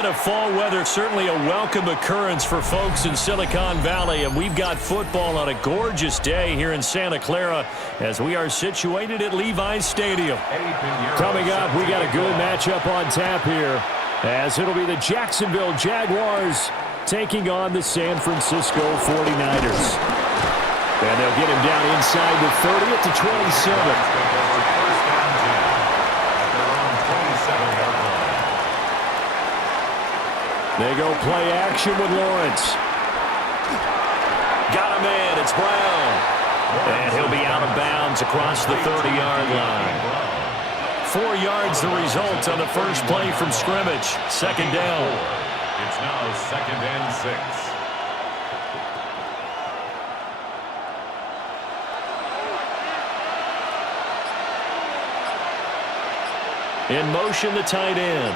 Of fall weather, certainly a welcome occurrence for folks in Silicon Valley, and we've got football on a gorgeous day here in Santa Clara as we are situated at Levi's Stadium. Coming up, we got a good matchup on tap here as it'll be the Jacksonville Jaguars taking on the San Francisco 49ers. And they'll get him down inside the 30 at the 27. They go play action with Lawrence. Got him in. It's Brown. And he'll be out of bounds across the 30-yard line. 4 yards the result on the first play from scrimmage. Second down. It's now 2nd and 6. In motion, the tight end.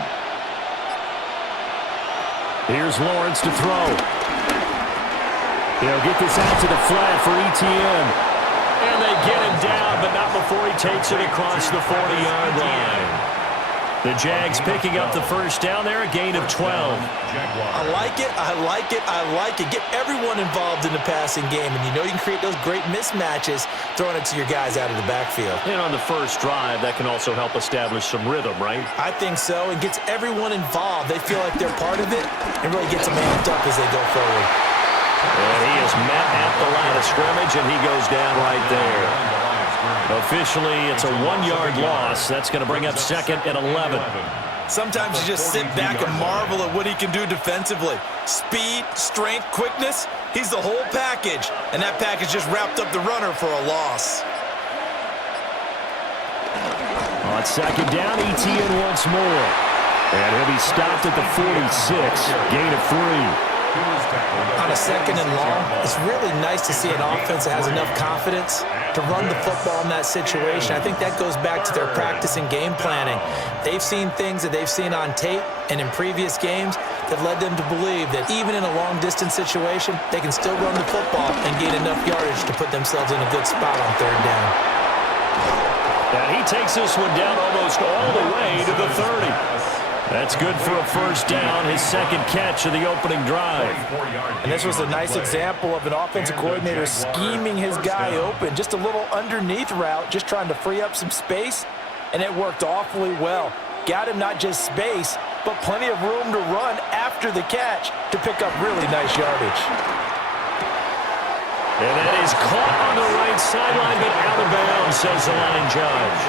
Here's Lawrence to throw. They'll get this out to the flat for Etienne. And they get him down, but not before he takes it across the 40-yard line. The Jags picking up the first down there, a gain of 12. I like it, I like it, I like it. Get everyone involved in the passing game, and you know you can create those great mismatches throwing it to your guys out of the backfield. And on the first drive, that can also help establish some rhythm, right? I think so. It gets everyone involved. They feel like they're part of it and really gets them amped up as they go forward. And he is met at the line of scrimmage, and he goes down right there. Officially, it's a 1-yard loss. That's going to bring up 2nd and 11. Sometimes you just sit back and marvel at what he can do defensively. Speed, strength, quickness, he's the whole package. And that package just wrapped up the runner for a loss. On second down, Etienne once more. And he'll be stopped at the 46, gain of 3. On a 2nd and long, it's really nice to see an offense that has enough confidence to run the football in that situation. I think that goes back to their practice and game planning. They've seen things that they've seen on tape and in previous games that led them to believe that even in a long-distance situation, they can still run the football and gain enough yardage to put themselves in a good spot on 3rd down. And he takes this one down almost all the way to the 30. That's good for a first down, his 2nd catch of the opening drive. And this was a nice example of an offensive coordinator scheming his guy open. Just a little underneath route, just trying to free up some space, and it worked awfully well. Got him not just space, but plenty of room to run after the catch to pick up really nice yardage. And that is caught on the right sideline, but out of bounds, says the line judge.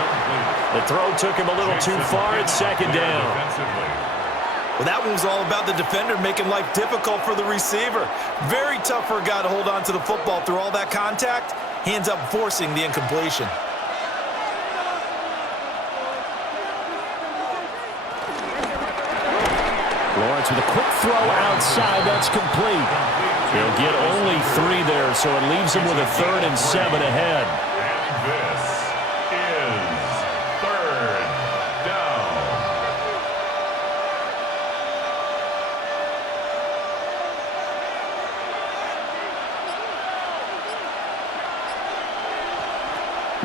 The throw took him a little too far. It's 2nd down. Well, that one was all about the defender making life difficult for the receiver. Very tough for a guy to hold on to the football through all that contact. He ends up forcing the incompletion. Lawrence with a quick throw outside. That's complete. He'll get only 3 there, so it leaves him with a 3rd and 7 ahead.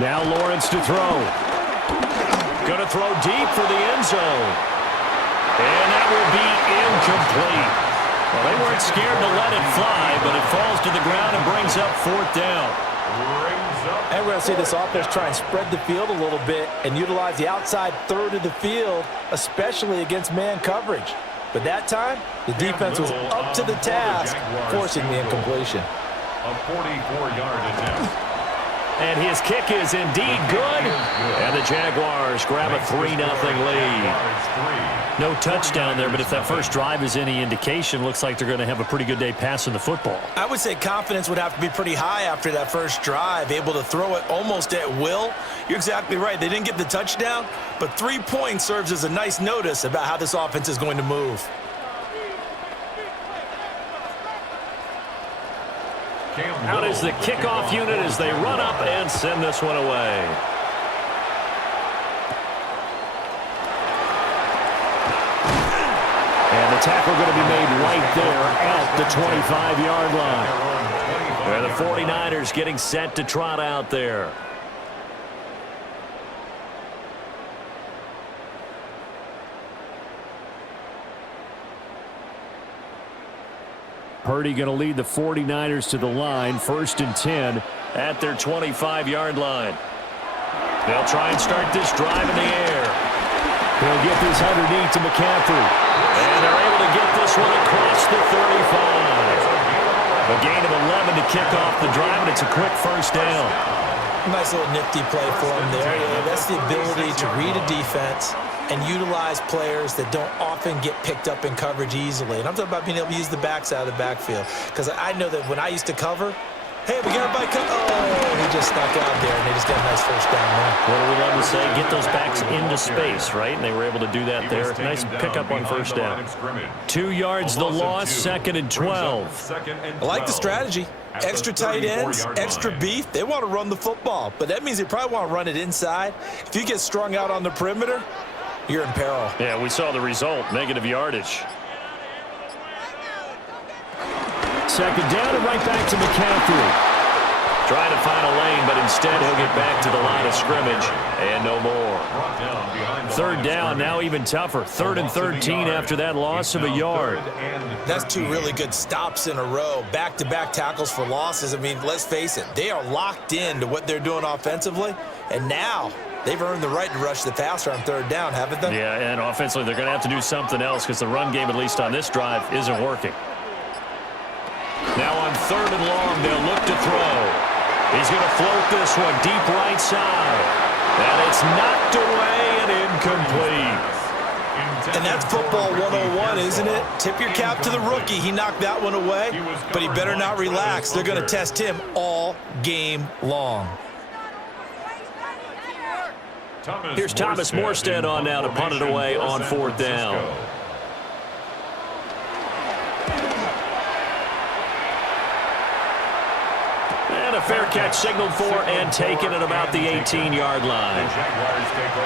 Now Lawrence to throw. Going to throw deep for the end zone. And that will be incomplete. Well, they weren't scared to let it fly, but it falls to the ground and brings up 4th down. And we're going to see this offense try and spread the field a little bit and utilize the outside 3rd of the field, especially against man coverage. But that time, the defense was up to the task, forcing the incompletion. A 44-yard attempt. And his kick is indeed good. And the Jaguars grab a 3-0 lead. No touchdown there, but if that first drive is any indication, looks like they're going to have a pretty good day passing the football. I would say confidence would have to be pretty high after that first drive, able to throw it almost at will. You're exactly right. They didn't get the touchdown, but 3 points serves as a nice notice about how this offense is going to move. Out is the kickoff unit as they run up and send this one away. And the tackle going to be made right there at the 25-yard line. And the 49ers getting set to trot out there. Purdy going to lead the 49ers to the line, 1st and 10 at their 25-yard line. They'll try and start this drive in the air. He'll get this underneath to McCaffrey. And they're able to get this one across the 35. A gain of 11 to kick off the drive, and it's a quick first down. Nice little nifty play for him there. Yeah, that's the ability to read a defense and utilize players that don't often get picked up in coverage easily. And I'm talking about being able to use the backs out of the backfield. Because I know that when I used to cover, hey, we got everybody cover. Oh, he just snuck out there, and they just got a nice first down there. What do we love to say? Get those backs into space, right? And they were able to do that there. Nice pickup on first down. 2 yards the loss, 2nd and 12. I like the strategy. Extra tight ends, extra beef. They want to run the football, but that means they probably want to run it inside. If you get strung out on the perimeter, you're in peril. Yeah, we saw the result, negative yardage. 2nd down and right back to McCaffrey. Trying to find a lane, but instead he'll get back to the line of scrimmage and no more. 3rd down, now even tougher. 3rd and 13 after that loss of a yard. That's 2 really good stops in a row. Back-to-back tackles for losses. I mean, let's face it, they are locked in to what they're doing offensively, and now they've earned the right to rush the passer on 3rd down, haven't they? Yeah, and offensively they're going to have to do something else because the run game, at least on this drive, isn't working. Now on 3rd and long, they'll look to throw. He's going to float this one deep right side. And it's knocked away and incomplete. And that's football 101, isn't it? Tip your cap to the rookie. He knocked that one away, but he better not relax. They're going to test him all game long. Here's Thomas Morstead on now to punt it away on 4th down. And a fair catch signaled for and taken at about the 18-yard line.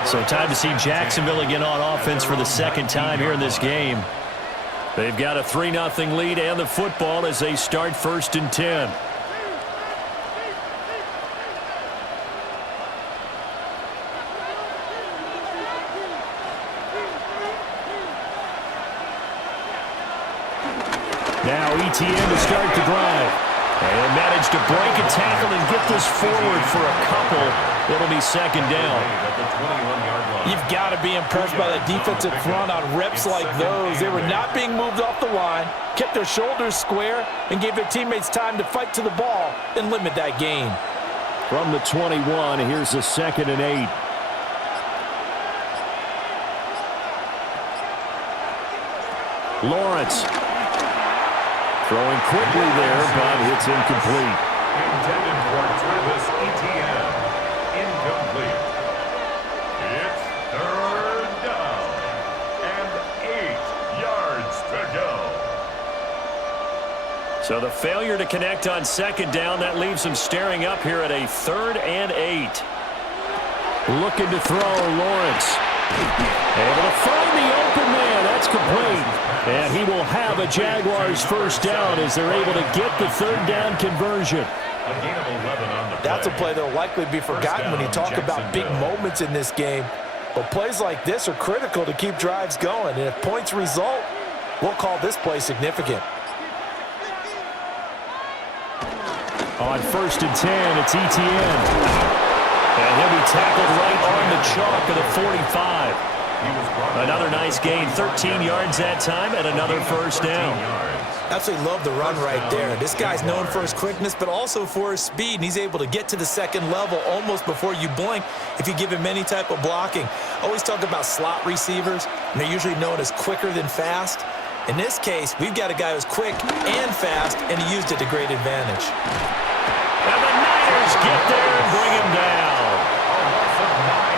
So time to see Jacksonville again on offense for the 2nd time here in this game. They've got a 3-0 lead and the football as they start 1st and 10. Now ETN to start the drive. And managed to break a tackle and get this forward for a couple. It'll be 2nd down. You've got to be impressed by the defensive front on reps like those. They were not being moved off the line, kept their shoulders square, and gave their teammates time to fight to the ball and limit that gain. From the 21, here's a 2nd and 8. Lawrence. Throwing quickly there, but it's incomplete. Intended for Travis Etienne. Incomplete. It's 3rd down and 8 yards to go. So the failure to connect on 2nd down, that leaves him staring up here at a 3rd and 8. Looking to throw, Lawrence. Able to find the open man. That's complete. And he will have a Jaguars 1st down as they're able to get the 3rd down conversion. That's a play that will likely be forgotten when you talk about big moments in this game. But plays like this are critical to keep drives going. And if points result, we'll call this play significant. On 1st and 10, it's ETN. And he'll be tackled right on the chalk of the 45. Another nice gain, 13 yards that time, and another 1st down. Absolutely love the run right there. This guy's known for his quickness, but also for his speed, and he's able to get to the 2nd level almost before you blink if you give him any type of blocking. Always talk about slot receivers, and they're usually known as quicker than fast. In this case, we've got a guy who's quick and fast, and he used it to great advantage. And the Niners get there and bring him down.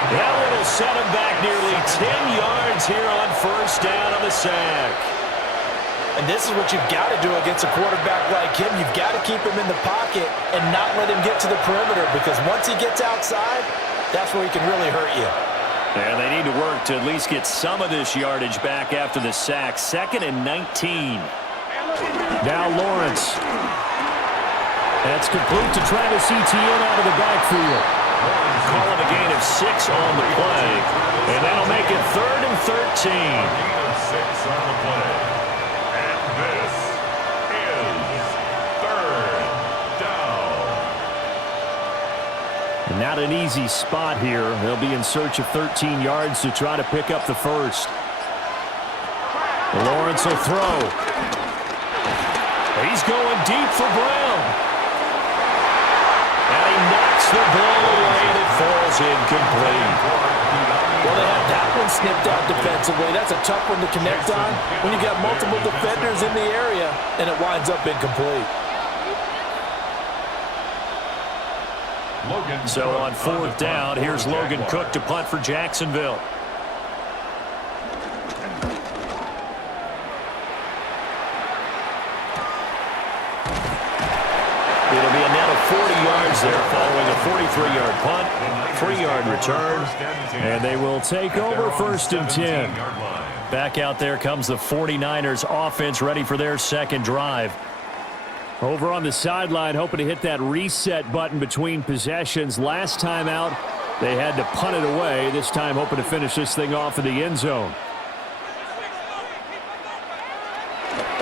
That one will set him back nearly 10 yards here on 1st down on the sack. And this is what you've got to do against a quarterback like him. You've got to keep him in the pocket and not let him get to the perimeter, because once he gets outside, that's where he can really hurt you. And they need to work to at least get some of this yardage back after the sack. 2nd and 19. Now Lawrence. That's complete to Travis Etienne out of the backfield. Calling a gain of 6 on the play. And that'll make it 3rd and 13. Gain of 6 on the play. And this is Not an easy spot here. They'll be in search of 13 yards to try to pick up the first. Lawrence will throw. He's going deep for Brown. And he knocks the ball away, and it falls incomplete. Well, they had that one snipped out defensively. That's a tough one to connect on when you got multiple defenders in the area, and it winds up incomplete. So on fourth down, here's Logan Cook to punt for Jacksonville. It'll be a net of 40 yards there following a 43-yard punt, 3-yard return, and they will take over first and 10. Back out there comes the 49ers offense ready for their second drive. Over on the sideline, hoping to hit that reset button between possessions. Last time out, they had to punt it away. This time, hoping to finish this thing off in the end zone.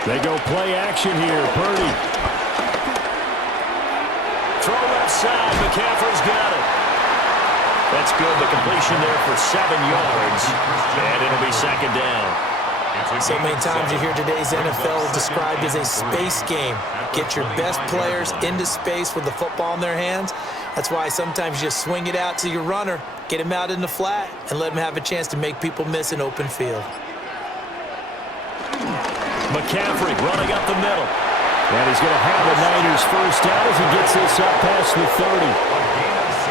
They go play action here. Purdy. Throw left side. McCaffrey's got it. That's good. The completion there for 7 yards. And it'll be second down. So many times you hear today's NFL described as a space game. Get your best players into space with the football in their hands. That's why sometimes you just swing it out to your runner, get him out in the flat, and let him have a chance to make people miss an open field. McCaffrey running up the middle. And he's going to have the Niners first down as he gets this up past the 30.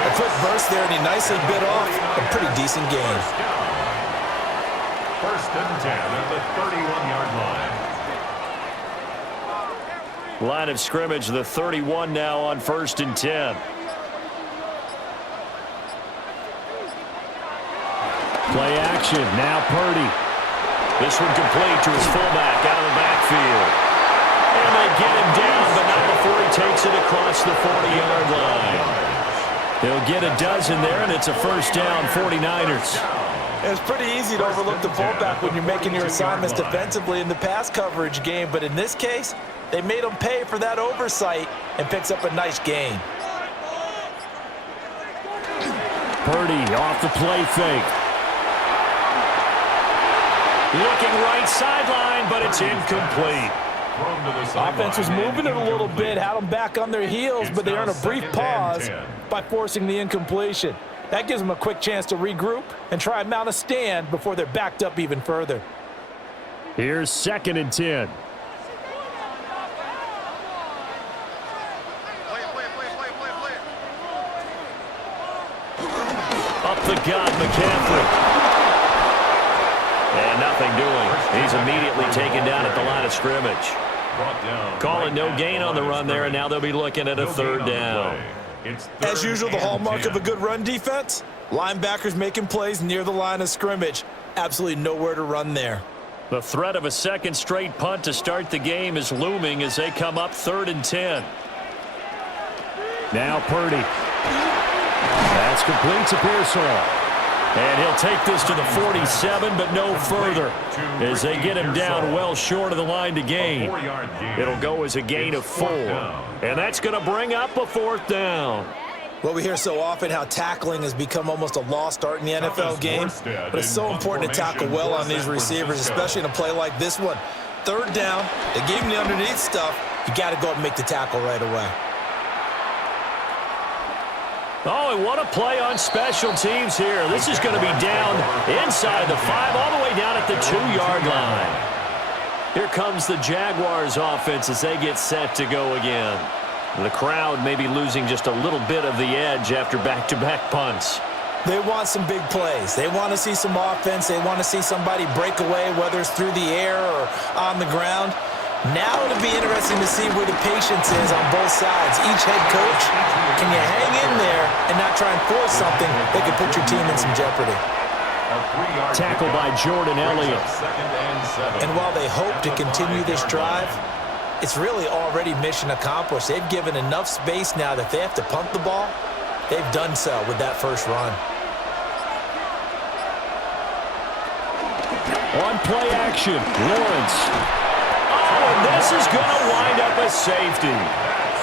A quick burst there, and he nicely bit off a pretty decent gain. First and 10 at the 31-yard line. Line of scrimmage, the 31 now on first and 10. Play action, now Purdy. This one complete to his fullback out of the backfield. And they get him down, but not before he takes it across the 40-yard line. He'll get a dozen there, and it's a first down, 49ers. It's pretty easy to overlook the fullback when you're making your assignments defensively in the pass coverage game, but in this case, they made him pay for that oversight and picks up a nice gain. Purdy off the play fake. Looking right sideline, but it's incomplete. Offense was moving it a little bit, had them back on their heels, but they earn a brief pause by forcing the incompletion. That gives them a quick chance to regroup and try and mount a stand before they're backed up even further. Here's second and 10. Up the gut, McCaffrey. And nothing doing. He's immediately taken down at the line of scrimmage. Calling no gain on the run there, and now they'll be looking at a third down. As usual, the hallmark of a good run defense, linebackers making plays near the line of scrimmage. Absolutely nowhere to run there. The threat of a second straight punt to start the game is looming as they come up third and 10. Now Purdy. That's complete to Pearsall. And he'll take this to the 47, but no further as they get him down well short of the line to gain. It'll go as a gain of 4. And that's going to bring up a fourth down. Well, we hear so often how tackling has become almost a lost art in the NFL game, but it's so important to tackle well on these receivers, especially in a play like this one. Third down, they gave him the underneath stuff. You got to go up and make the tackle right away. Oh, and what a play on special teams here. This is going to be down inside the 5, all the way down at the 2-yard line. Here comes the Jaguars offense as they get set to go again. The crowd may be losing just a little bit of the edge after back-to-back punts. They want some big plays. They want to see some offense. They want to see somebody break away, whether it's through the air or on the ground. Now it'll be interesting to see where the patience is on both sides. Each head coach, can you hang in there and not try and force something that could put your team in some jeopardy? Tackle by Jordan Elliott. And while they hope to continue this drive, it's really already mission accomplished. They've given enough space now that if they have to punt the ball, they've done so with that first run. On play action, Lawrence. Oh, and this is going to wind up a safety.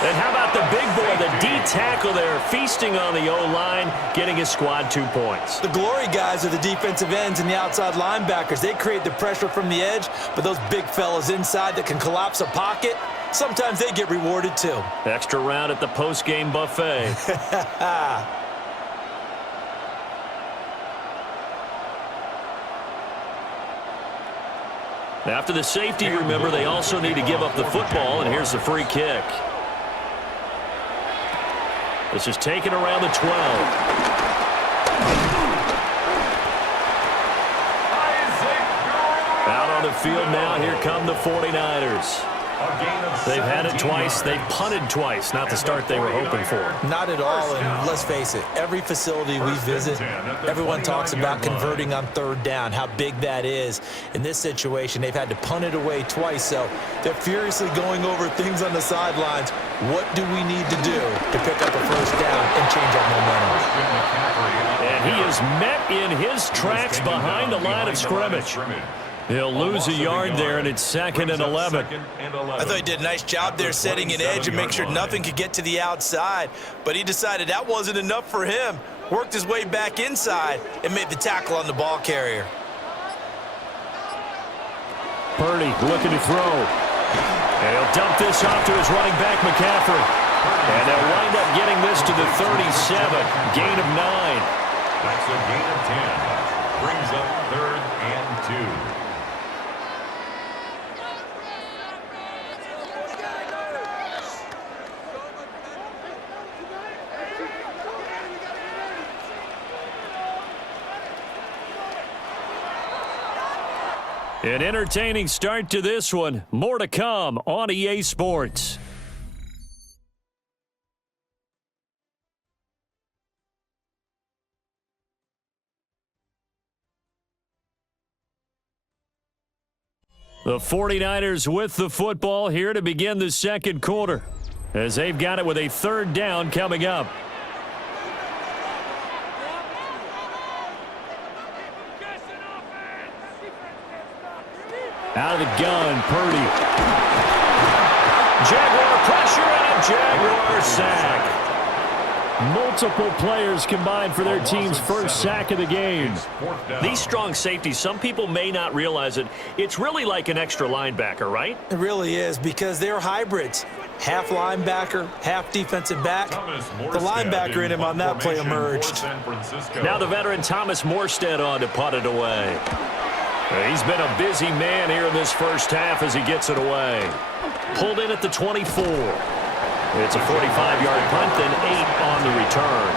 And how about the big boy, the D-tackle there, feasting on the O-line, getting his squad 2 points. The glory guys are the defensive ends and the outside linebackers. They create the pressure from the edge, but those big fellas inside that can collapse a pocket, sometimes they get rewarded too. Extra round at the post-game buffet. After the safety, remember, they also need to give up the football, and here's the free kick. This is taken around the 12. Out on the field now, here come the 49ers. They've had it twice. They've punted twice. Not the start they were hoping for. Not at all, and let's face it, every facility we visit, everyone talks about converting on third down, how big that is. In this situation, they've had to punt it away twice, so they're furiously going over things on the sidelines. What do we need to do to pick up a first down and change our momentum? And he is met in his tracks behind the line of scrimmage. He'll lose a yard there, and it's 2nd and 11. I thought he did a nice job there setting an edge and make sure nothing could get to the outside, but he decided that wasn't enough for him. Worked his way back inside and made the tackle on the ball carrier. Purdy looking to throw. And he'll dump this off to his running back, McCaffrey. And they'll wind up getting this to the 37. Gain of 9. That's a gain of 10. Brings up 3rd and 2. An entertaining start to this one. More to come on EA Sports. The 49ers with the football here to begin the second quarter, as they've got it with a 3rd down coming up. Out of the gun, Purdy. Jaguar pressure and a Jaguar sack. Multiple players combined for their team's first sack of the game. These strong safeties, some people may not realize it. It's really like an extra linebacker, right? It really is, because they're hybrids. Half linebacker, half defensive back. The linebacker in him on that play emerged. Now the veteran Thomas Morstead on to punt it away. He's been a busy man here in this first half as he gets it away. Pulled in at the 24. It's a 45-yard punt, then 8 on the return.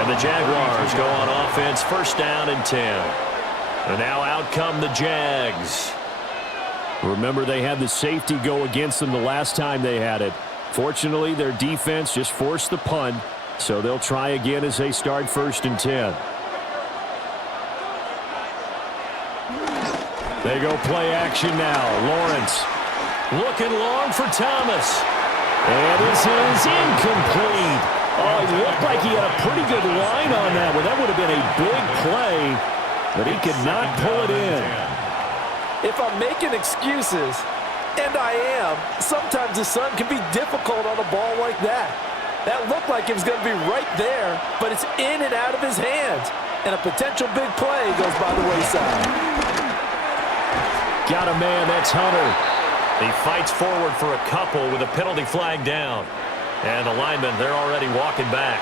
And the Jaguars go on offense, 1st down and 10. And now out come the Jags. Remember, they had the safety go against them the last time they had it. Fortunately, their defense just forced the punt, so they'll try again as they start 1st and 10. They go play action now. Lawrence looking long for Thomas. And this is incomplete. Oh, he looked like he had a pretty good line on that one. That would have been a big play, but he could not pull it in. If I'm making excuses, and I am, sometimes the sun can be difficult on a ball like that. That looked like it was going to be right there, but it's in and out of his hands. And a potential big play goes by the wayside. Got a man, that's Hunter. He fights forward for a couple with a penalty flag down. And the linemen, they're already walking back.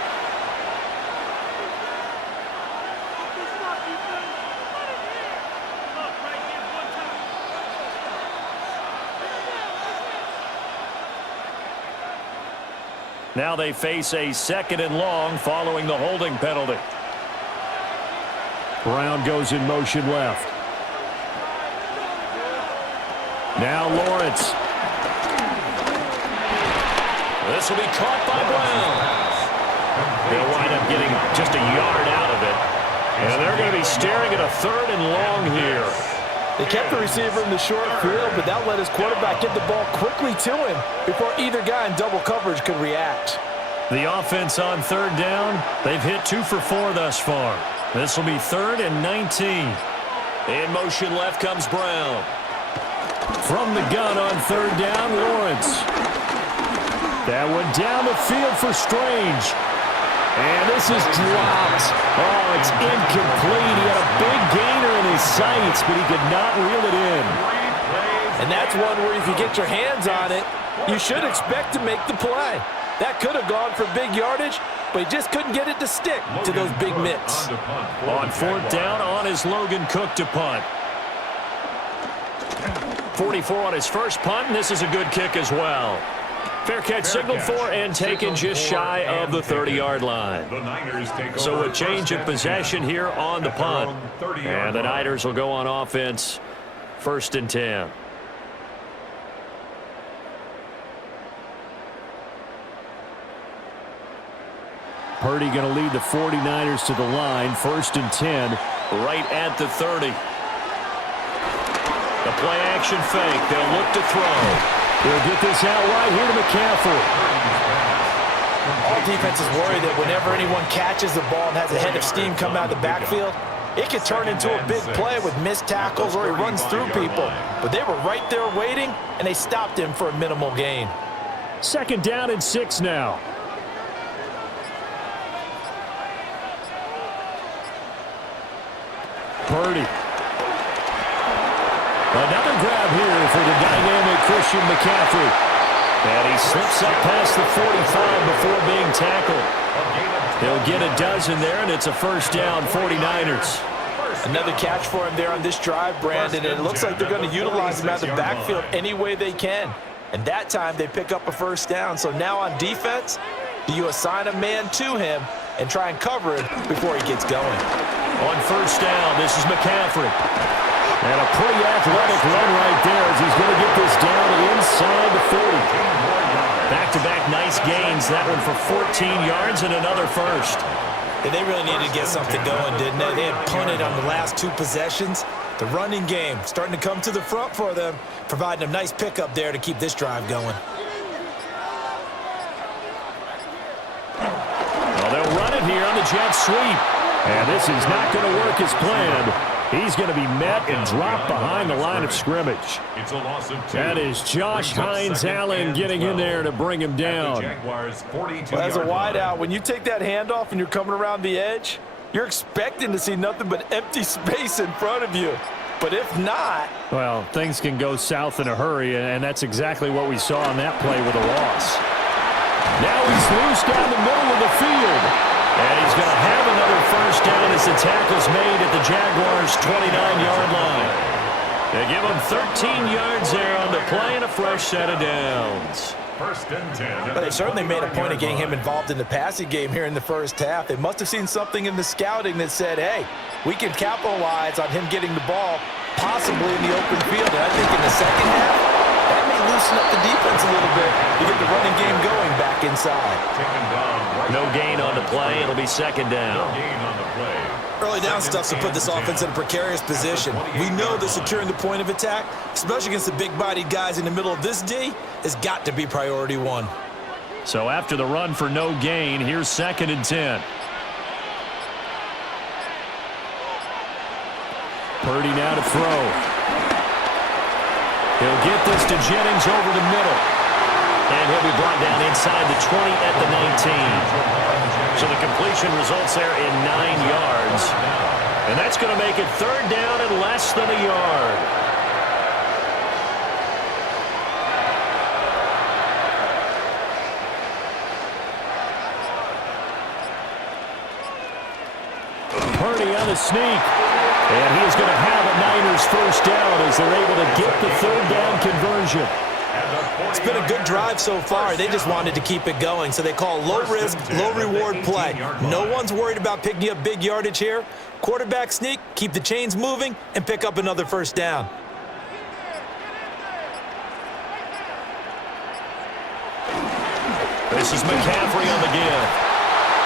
Now they face a 2nd and long following the holding penalty. Brown goes in motion left. Now Lawrence. This will be caught by Brown. They'll wind up getting just a yard out of it. And they're going to be staring at a 3rd and long here. They kept the receiver in the short field, but that let his quarterback get the ball quickly to him before either guy in double coverage could react. The offense on 3rd down, they've hit 2 for 4 thus far. This will be 3rd and 19. In motion left comes Brown. From the gun on 3rd down, Lawrence. That one down the field for Strange. And this is dropped. Oh, it's incomplete. He had a big gainer in his sights, but he could not reel it in. And that's one where if you get your hands on it, you should expect to make the play. That could have gone for big yardage, but he just couldn't get it to stick to those big mitts. On fourth down, on is Logan Cook to punt. 44 on his first punt, and this is a good kick as well. Fair catch signaled for and taken just shy of the 30-yard line. So a change of possession here on the punt. And the Niners will go on offense, 1st and 10. Purdy going to lead the 49ers to the line, 1st and 10, right at the 30. The play action fake. They'll look to throw. They'll get this out right here to McCaffrey. All defenses worry that whenever anyone catches the ball and has a head of steam come out of the backfield, it could turn into a big play with missed tackles or he runs through people. But they were right there waiting, and they stopped him for a minimal gain. 2nd down and 6 now. Purdy. Another grab here for the dynamic Christian McCaffrey. And he slips up past the 45 before being tackled. He'll get a dozen there, and it's a 1st down, 49ers. Another catch for him there on this drive, Brandon, and it looks like they're going to utilize him out of the backfield any way they can. And that time they pick up a 1st down. So now on defense, do you assign a man to him and try and cover him before he gets going? On 1st down, this is McCaffrey. And a pretty athletic run right there as he's going to get this down inside the 40. Back-to-back nice gains. That one for 14 yards and another 1st. And they really needed to get something going, didn't they? They had punted on the last 2 possessions. The running game starting to come to the front for them, providing a nice pickup there to keep this drive going. Well, they'll run it here on the jet sweep. And this is not going to work as planned. He's going to be met and dropped behind the line of scrimmage. It's a loss of 2. That is Josh Hines-Allen getting in there to bring him down. Jaguars 42 As a wideout, when you take that handoff and you're coming around the edge, you're expecting to see nothing but empty space in front of you. But if not... Well, things can go south in a hurry, and that's exactly what we saw on that play with a loss. Now he's loose down the middle of the field. And he's going to have another 1st down as the tackle's made at the Jaguars' 29-yard line. They give him 13 yards there on the play and a fresh set of downs. 1st and 10. But they certainly made a point of getting him involved in the passing game here in the 1st half. They must have seen something in the scouting that said, hey, we can capitalize on him getting the ball possibly in the open field. And I think in the 2nd half, that may loosen up the defense a little bit to get the running game going back inside. No gain on the play. It'll be 2nd down. No gain on the play. Early down stuff to put this offense in a precarious position. We know that securing the point of attack, especially against the big-bodied guys in the middle of this D, has got to be priority 1. So after the run for no gain, here's 2nd and 10. Purdy now to throw. He'll get this to Jennings over the middle. And he'll be brought down inside the 20 at the 19. So the completion results there in 9 yards. And that's going to make it 3rd down and less than a yard. Purdy on the sneak. And he is going to have a Niners 1st down as they're able to get the 3rd down conversion. It's been a good drive so far. They just wanted to keep it going, so they call low-risk, low-reward play. No one's worried about picking up big yardage here. Quarterback sneak, keep the chains moving, and pick up another 1st down. This is McCaffrey on the give.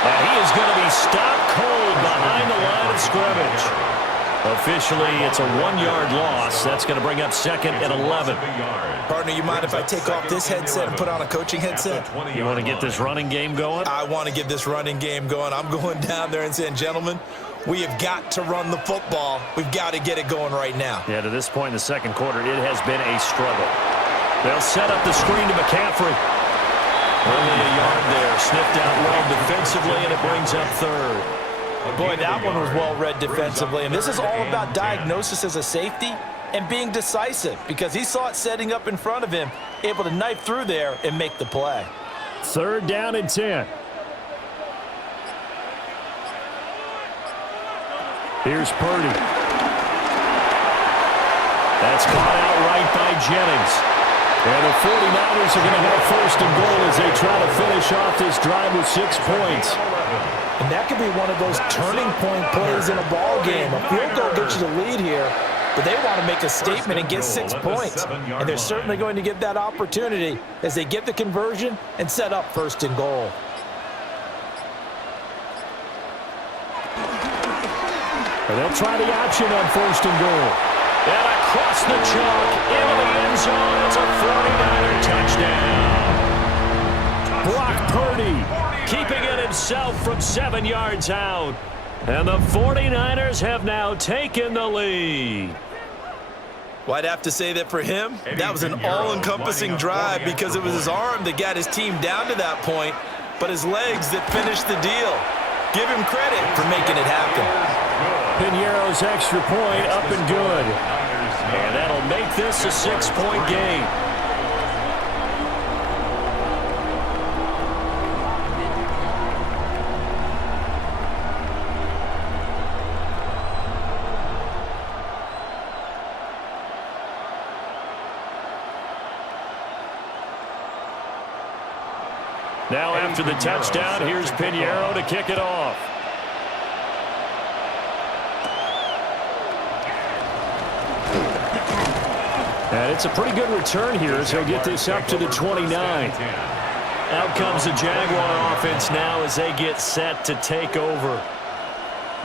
And he is going to be stopped cold behind the line of scrimmage. Officially, it's a 1-yard loss. That's going to bring up 2nd and 11. Partner, you mind if I take off this headset and put on a coaching headset? You want to get this running game going? I want to get this running game going. I'm going down there and saying, gentlemen, we have got to run the football. We've got to get it going right now. Yeah, to this point in the 2nd quarter, it has been a struggle. They'll set up the screen to McCaffrey. Only a yard there. Sniffed out well defensively, and it brings up third. Boy, that one was well read defensively. And this is all about diagnosis as a safety and being decisive, because he saw it setting up in front of him, able to knife through there and make the play. Third down and 10. Here's Purdy. That's caught out right by Jennings. And the 49ers are going to have first and goal as they try to finish off this drive with 6 points. And that could be one of those turning point plays in a ball game. A field goal gets you the lead here, but they want to make a statement and get 6 points. And they're certainly going to get that opportunity as they get the conversion and set up first and goal. And they'll try the option on first and goal. And across the chalk into the end zone. It's a 49er touchdown. Brock Purdy keeping it himself from 7 yards out. And the 49ers have now taken the lead. Well, I'd have to say that for him, that was an all-encompassing drive because it was his arm that got his team down to that point, but his legs that finished the deal. Give him credit for making it happen. Piñeiro's extra point up and good. And that'll make this a 6-point game. Now after the touchdown, here's Piñeiro to kick it off. And it's a pretty good return here as he'll get this up to the 29. Out comes the Jaguar offense now as they get set to take over.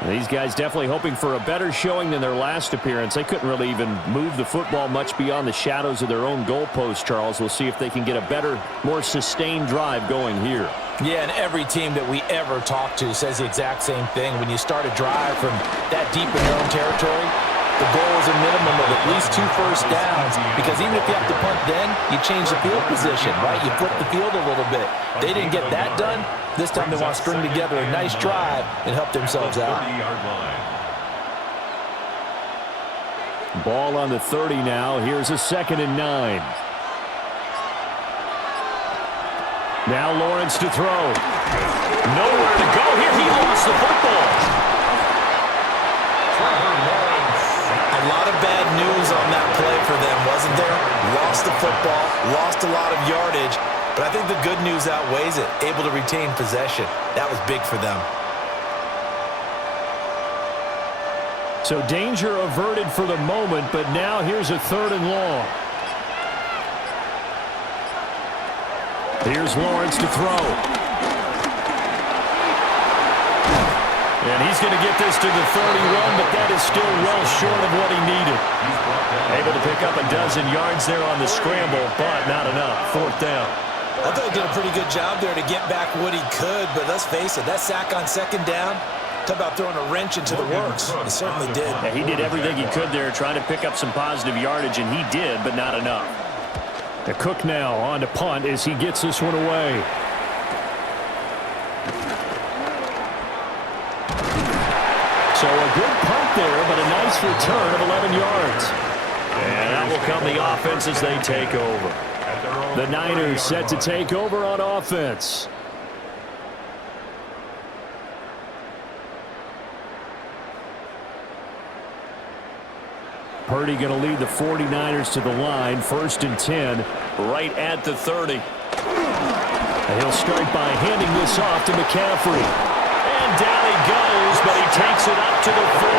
These guys definitely hoping for a better showing than their last appearance. They couldn't really even move the football much beyond the shadows of their own goalpost, Charles. We'll see if they can get a better, more sustained drive going here. Yeah, and every team that we ever talk to says the exact same thing. When you start a drive from that deep in your own territory, the goal is a minimum of at least 2 first downs, because even if you have to punt then, you change the field position, right? You flip the field a little bit. They didn't get that done. This time they want to string together a nice drive and help themselves out. Ball on the 30 now. Here's a 2nd and 9. Now Lawrence to throw. Nowhere to go here. He lost the football. A lot of bad news on that play for them, wasn't there? Lost the football, lost a lot of yardage, but I think the good news outweighs it. Able to retain possession. That was big for them. So danger averted for the moment, but now here's a 3rd and long. Here's Lawrence to throw. And he's going to get this to the 31, but that is still well short of what he needed. Able to pick up a dozen yards there on the scramble, but not enough. 4th down. I thought he did a pretty good job there to get back what he could, but let's face it, that sack on 2nd down, talk about throwing a wrench into the works. He certainly did. Yeah, he did everything he could there, trying to pick up some positive yardage, and he did, but not enough. The Cook now on to punt as he gets this one away. So a good punt there, but a nice return of 11 yards. And that will come the offense as they take over. The Niners set to take over on offense. Purdy going to lead the 49ers to the line. 1st and 10, right at the 30. And he'll start by handing this off to McCaffrey. And down he goes, but he takes it up to the 40.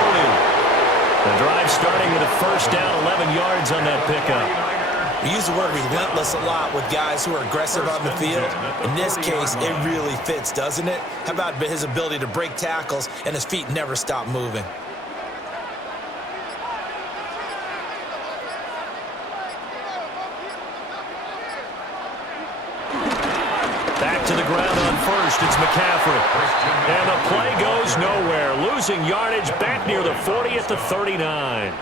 The drive starting with a 1st down, 11 yards on that pickup. We use the word relentless a lot with guys who are aggressive on the field. In this case, it really fits, doesn't it? How about his ability to break tackles and his feet never stop moving? Back to the ground on 1st. It's McCaffrey. And the play goes nowhere. Losing yardage back near the 40 at the 39.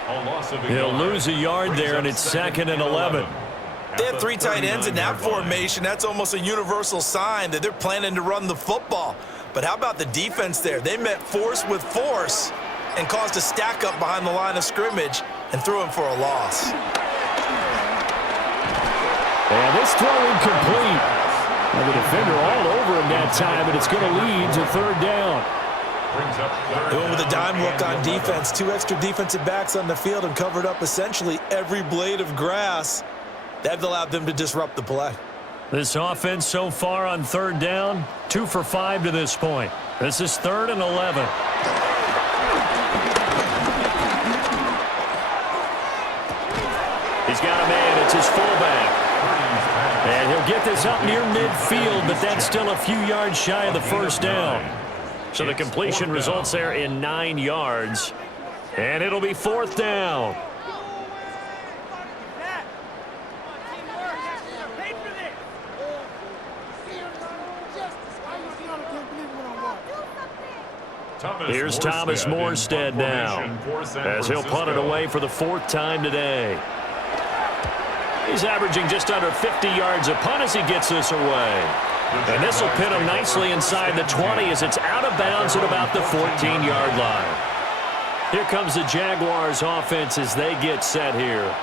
He'll lose a yard there, and it's 2nd and 11. They have three tight ends in that formation. That's almost a universal sign that they're planning to run the football. But how about the defense there? They met force with force and caused a stack up behind the line of scrimmage and threw him for a loss. And this throw incomplete. And the defender all over him that time, and it's going to lead to third down. They went with a dime look on defense. Two extra defensive backs on the field and covered up essentially every blade of grass. That allowed them to disrupt the play. This offense so far on third down, 2 for 5 to this point. This is 3rd and 11. He's got a man. It's his fullback. And he'll get this up near midfield, but that's still a few yards shy of the first down. So the completion results there in 9 yards. And it'll be 4th down. Here's Thomas Morstead now, as he'll punt it away for the 4th time today. He's averaging just under 50 yards a punt as he gets this away. And this will pin him nicely inside the 20 as it's out of bounds at about the 14-yard line. Here comes the Jaguars offense as they get set here.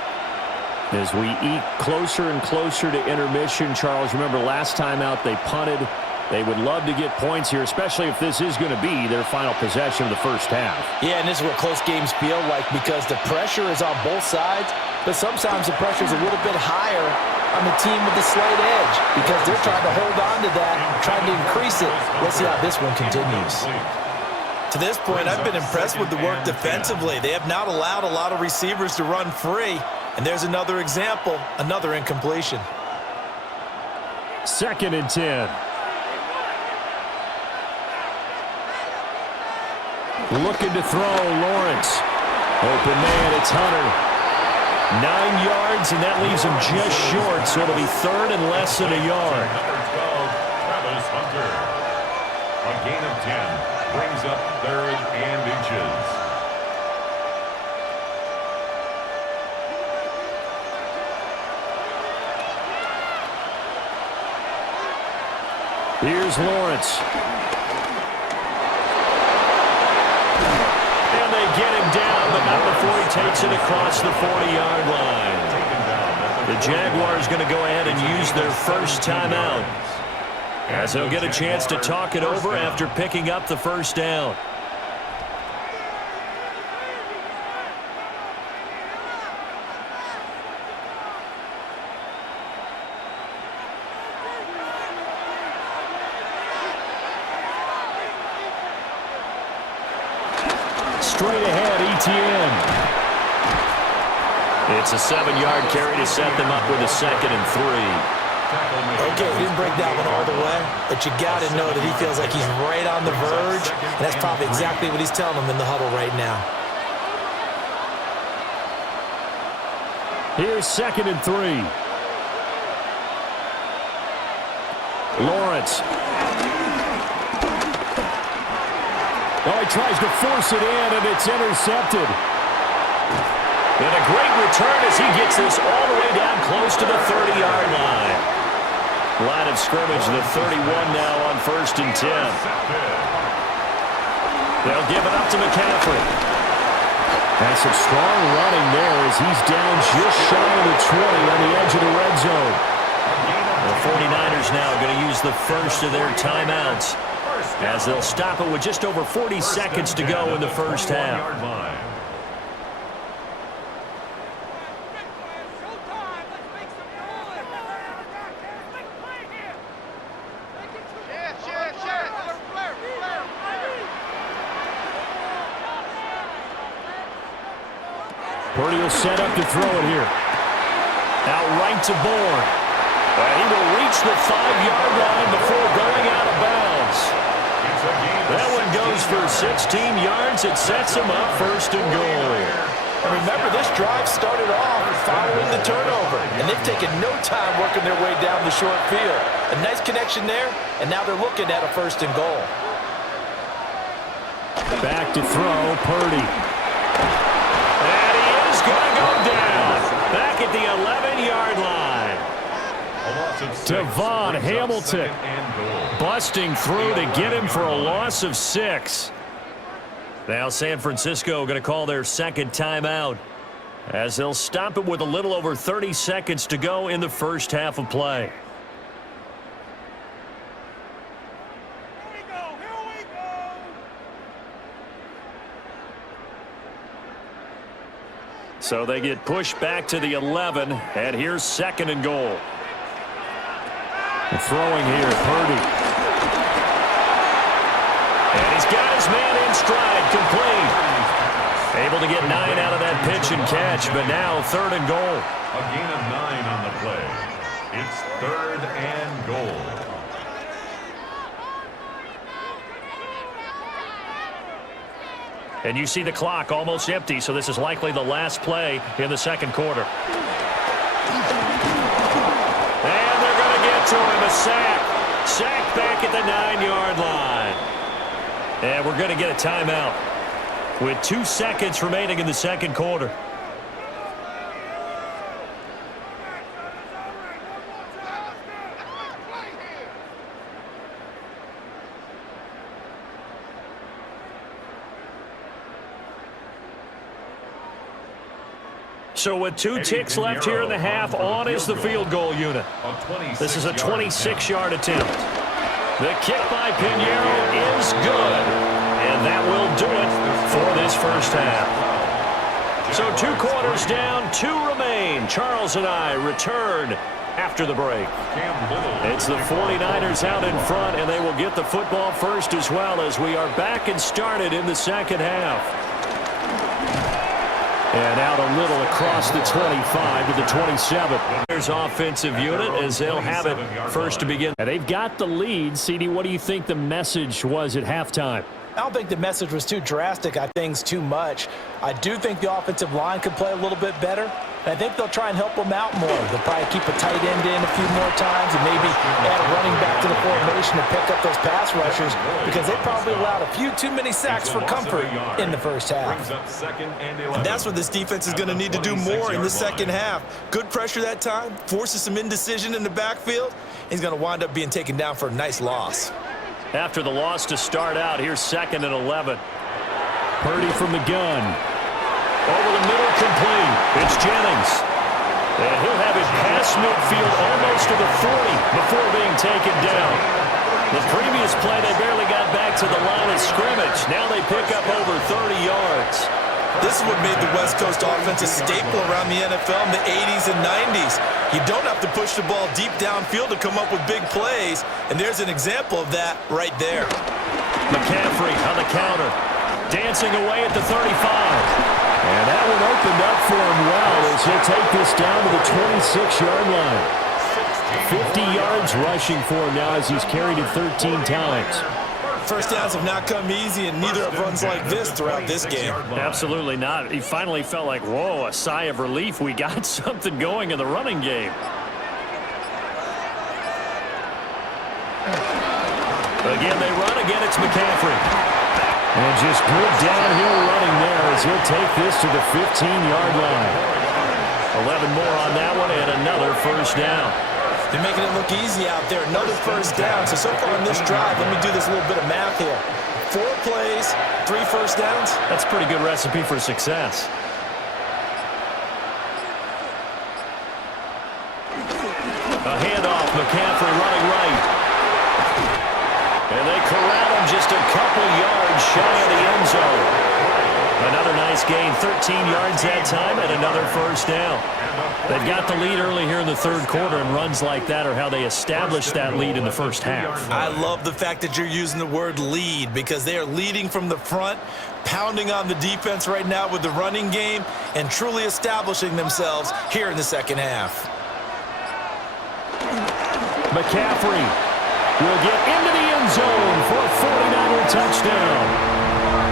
As we eke closer and closer to intermission, Charles, remember last time out they punted. They would love to get points here, especially if this is going to be their final possession of the first half. Yeah, and this is what close games feel like because the pressure is on both sides, but sometimes the pressure is a little bit higher on the team with the slight edge because they're trying to hold on to that, trying to increase it. Let's see how this one continues. To this point, I've been impressed with the work defensively. They have not allowed a lot of receivers to run free, and there's another example, another incompletion. 2nd and 10. Looking to throw, Lawrence. Open man, it's Hunter. 9 yards, and that leaves him just short, so it'll be 3rd and less than a yard. Number 12, Travis Hunter. A gain of 10 brings up 3rd and inches. Here's Lawrence. And they get him down, but not before he takes it across the 40-yard line. The Jaguars going to go ahead and use their first timeout, as they'll get a chance to talk it over after picking up the first down. Straight ahead, ETN. It's a 7-yard carry to set them up with a 2nd and 3. Okay, he didn't break that one all the way, but you got to know that he feels like he's right on the verge, and that's probably exactly what he's telling them in the huddle right now. Here's 2nd and 3. Lawrence. Oh, he tries to force it in, and it's intercepted. And a great return as he gets this all the way down close to the 30-yard line. Line of scrimmage, the 31 now on 1st and 10. They'll give it up to McCaffrey. And some strong running there as he's down just shy of the 20 on the edge of the red zone. The 49ers now going to use the first of their timeouts, as they'll stop it with just over 40 seconds to go in the first half. Purdy will set up to throw it here. Out right to Bourne. He will reach the 5-yard line before going out of bounds. That one goes for 16 yards. It sets him up 1st and goal. And remember, this drive started off following the turnover, and they've taken no time working their way down the short field. A nice connection there, and now they're looking at a 1st and goal. Back to throw, Purdy. And he is going to go down. Back at the 11-yard line. loss of 6. Devon Brings up Hamilton 2nd and goal. busting through to get him for a loss of 6. Now San Francisco going to call their second timeout as they'll stop it with a little over 30 seconds to go in the first half of play. So they get pushed back to the 11, and here's 2nd and goal. Throwing here, Purdy. And he's got his man in stride, complete. Able to get 9 out of that pitch and catch, but now 3rd and goal. A gain of 9 on the play. It's 3rd and goal. And you see the clock almost empty, so this is likely the last play in the second quarter. And they're going to get to him, a sack. Sack back at the 9-yard line. And we're going to get a timeout with 2 seconds remaining in the second quarter. So with 2 ticks left here in the half, on is the field goal unit. This is a 26-yard attempt. The kick by Pinheiro is good. And that will do it for this first half. So 2 quarters down, 2 remain. Charles and I return after the break. It's the 49ers out in front, and they will get the football first as well as we are back and started in the second half. And out a little across the 25 to the 27. There's offensive unit as they'll have it first to begin. And they've got the lead. CD, what do you think the message was at halftime? I don't think the message was too drastic. I think too much. I do think the offensive line could play a little bit better. I think they'll try and help them out more. They'll probably keep a tight end in a few more times and maybe add a running back to the formation to pick up those pass rushers because they probably allowed a few too many sacks for comfort in the first half. And that's what this defense is going to need to do more in the second half. Good pressure that time, forces some indecision in the backfield. He's going to wind up being taken down for a nice loss. After the loss to start out, here's 2nd and 11. Purdy from the gun. Over the middle, complete. It's Jennings. And he'll have it past midfield almost to the 40 before being taken down. The previous play, they barely got back to the line of scrimmage. Now they pick up over 30 yards. This is what made the West Coast offense a staple around the NFL in the 80s and 90s. You don't have to push the ball deep downfield to come up with big plays, and there's an example of that right there. McCaffrey on the counter, dancing away at the 35. And that one opened up for him well as he'll take this down to the 26-yard line. 50 yards rushing for him now as he's carried it 13 times. First downs have not come easy, and neither have runs like this throughout this game. Absolutely not. He finally felt like, whoa, a sigh of relief. We got something going in the running game. Again, they run. Again, it's McCaffrey. And just good downhill running there as he'll take this to the 15-yard line. 11 more on that one and another first down. They're making it look easy out there. Another first down. So far in this drive, let me do this little bit of math here. 4 plays, 3 first downs. That's a pretty good recipe for success. A handoff, McCaffrey running right. And they corral him just a couple yards shy of the end zone. Another nice gain, 13 yards that time, and another first down. They've got the lead early here in the third quarter, and runs like that are how they establish that lead in the first half. I love the fact that you're using the word lead because they are leading from the front, pounding on the defense right now with the running game, and truly establishing themselves here in the second half. McCaffrey will get into the end zone for a 49er touchdown.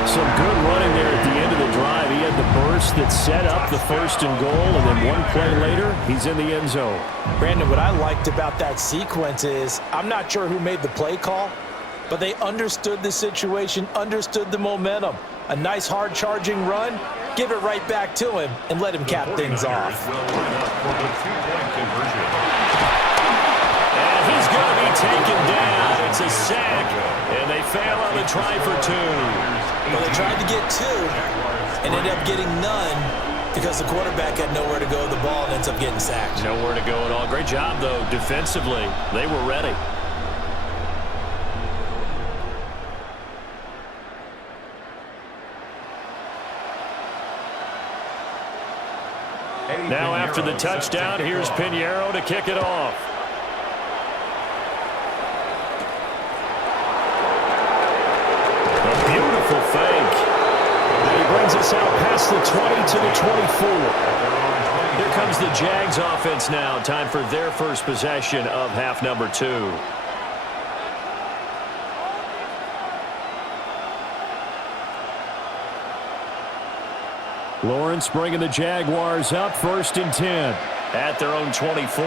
Some good running there at the end of the drive. He had the burst that set up the first and goal, and then one play later, he's in the end zone. Brandon, what I liked about that sequence is I'm not sure who made the play call, but they understood the situation, understood the momentum. A nice hard-charging run, give it right back to him, and let him cap things off. It's a sack, and they fail on the try for 2. Well, they tried to get 2 and ended up getting none because the quarterback had nowhere to go with the ball and ends up getting sacked. Nowhere to go at all. Great job, though, defensively. They were ready. Now after the touchdown, here's Pinheiro to kick it off. A beautiful fake. And he brings us out past the 20 to the 24. Here comes the Jags offense now. Time for their first possession of half number 2. Lawrence bringing the Jaguars up, 1st and 10 at their own 24.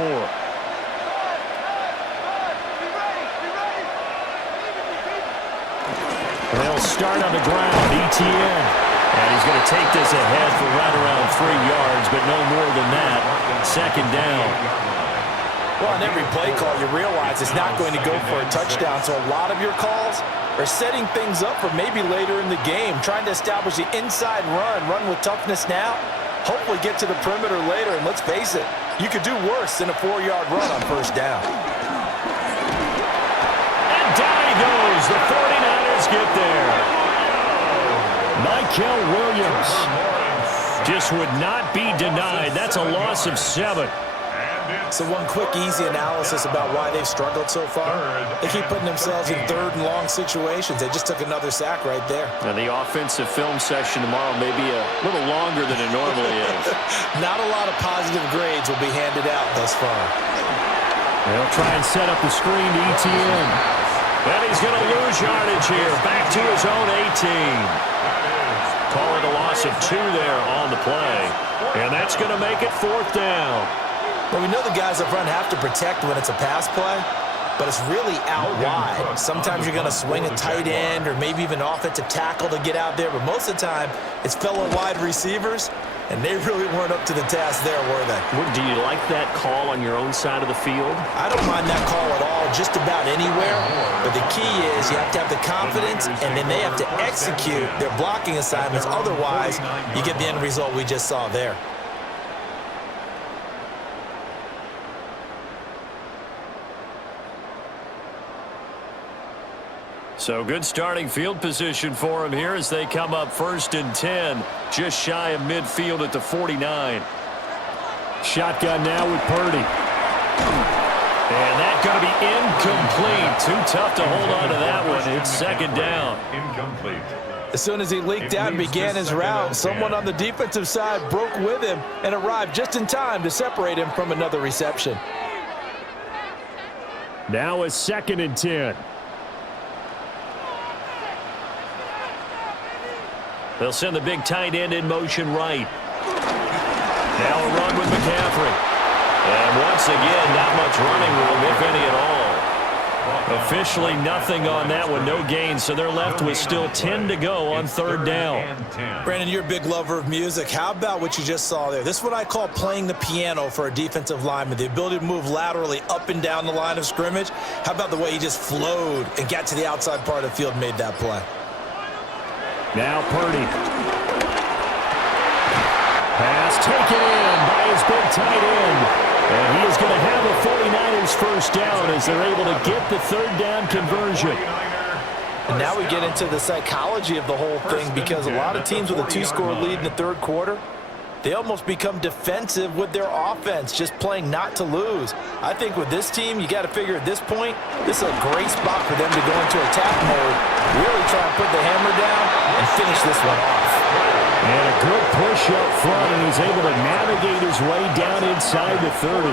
They'll start on the ground, ETN. And he's going to take this ahead for right around 3 yards, but no more than that. 2nd down. Well, on every play call, you realize it's not going to go for a touchdown, so a lot of your calls are setting things up for maybe later in the game, trying to establish the inside run with toughness now, hopefully get to the perimeter later, and let's face it, you could do worse than a 4-yard run on 1st down. And down he goes. The 49ers get there. Michael Williams just would not be denied. That's a loss of 7. So one quick, easy analysis about why they've struggled so far. They keep putting themselves in 3rd and long situations. They just took another sack right there. And the offensive film session tomorrow may be a little longer than it normally is. Not a lot of positive grades will be handed out thus far. They'll try and set up the screen to ETN. And he's going to lose yardage here. Back to his own 18. Call it a loss of 2 there on the play. And that's going to make it 4th down. Well, we know the guys up front have to protect when it's a pass play, but it's really out wide. Sometimes you're going to swing a tight end or maybe even offensive tackle to get out there, but most of the time it's fellow wide receivers, and they really weren't up to the task there, were they? Do you like that call on your own side of the field? I don't mind that call at all, just about anywhere, but the key is you have to have the confidence, and then they have to execute their blocking assignments. Otherwise, you get the end result we just saw there. So good starting field position for him here as they come up 1st and 10, just shy of midfield at the 49. Shotgun now with Purdy. And that's going to be incomplete. Too tough to hold on to that one. It's 2nd down. Incomplete. As soon as he leaked out and began his route, someone on the defensive side broke with him and arrived just in time to separate him from another reception. Now a 2nd and 10. They'll send the big tight end in motion right. Now a run with McCaffrey. And once again, not much running room, if any at all. Officially nothing on that one, no gain, so they're left with still 10 to go on 3rd down. Brandon, you're a big lover of music. How about what you just saw there? This is what I call playing the piano for a defensive lineman, the ability to move laterally up and down the line of scrimmage. How about the way he just flowed and got to the outside part of the field and made that play? Now Purdy. Pass taken in by his big tight end. And he is going to have a 49ers first down as they're able to get the 3rd down conversion. And now we get into the psychology of the whole thing, because a lot of teams with a 2-score lead in the 3rd quarter, they almost become defensive with their offense, just playing not to lose. I think with this team, you got to figure at this point, this is a great spot for them to go into attack mode, really try and put the hammer down and finish this one off. And a good push up front, and he's able to navigate his way down inside the 30.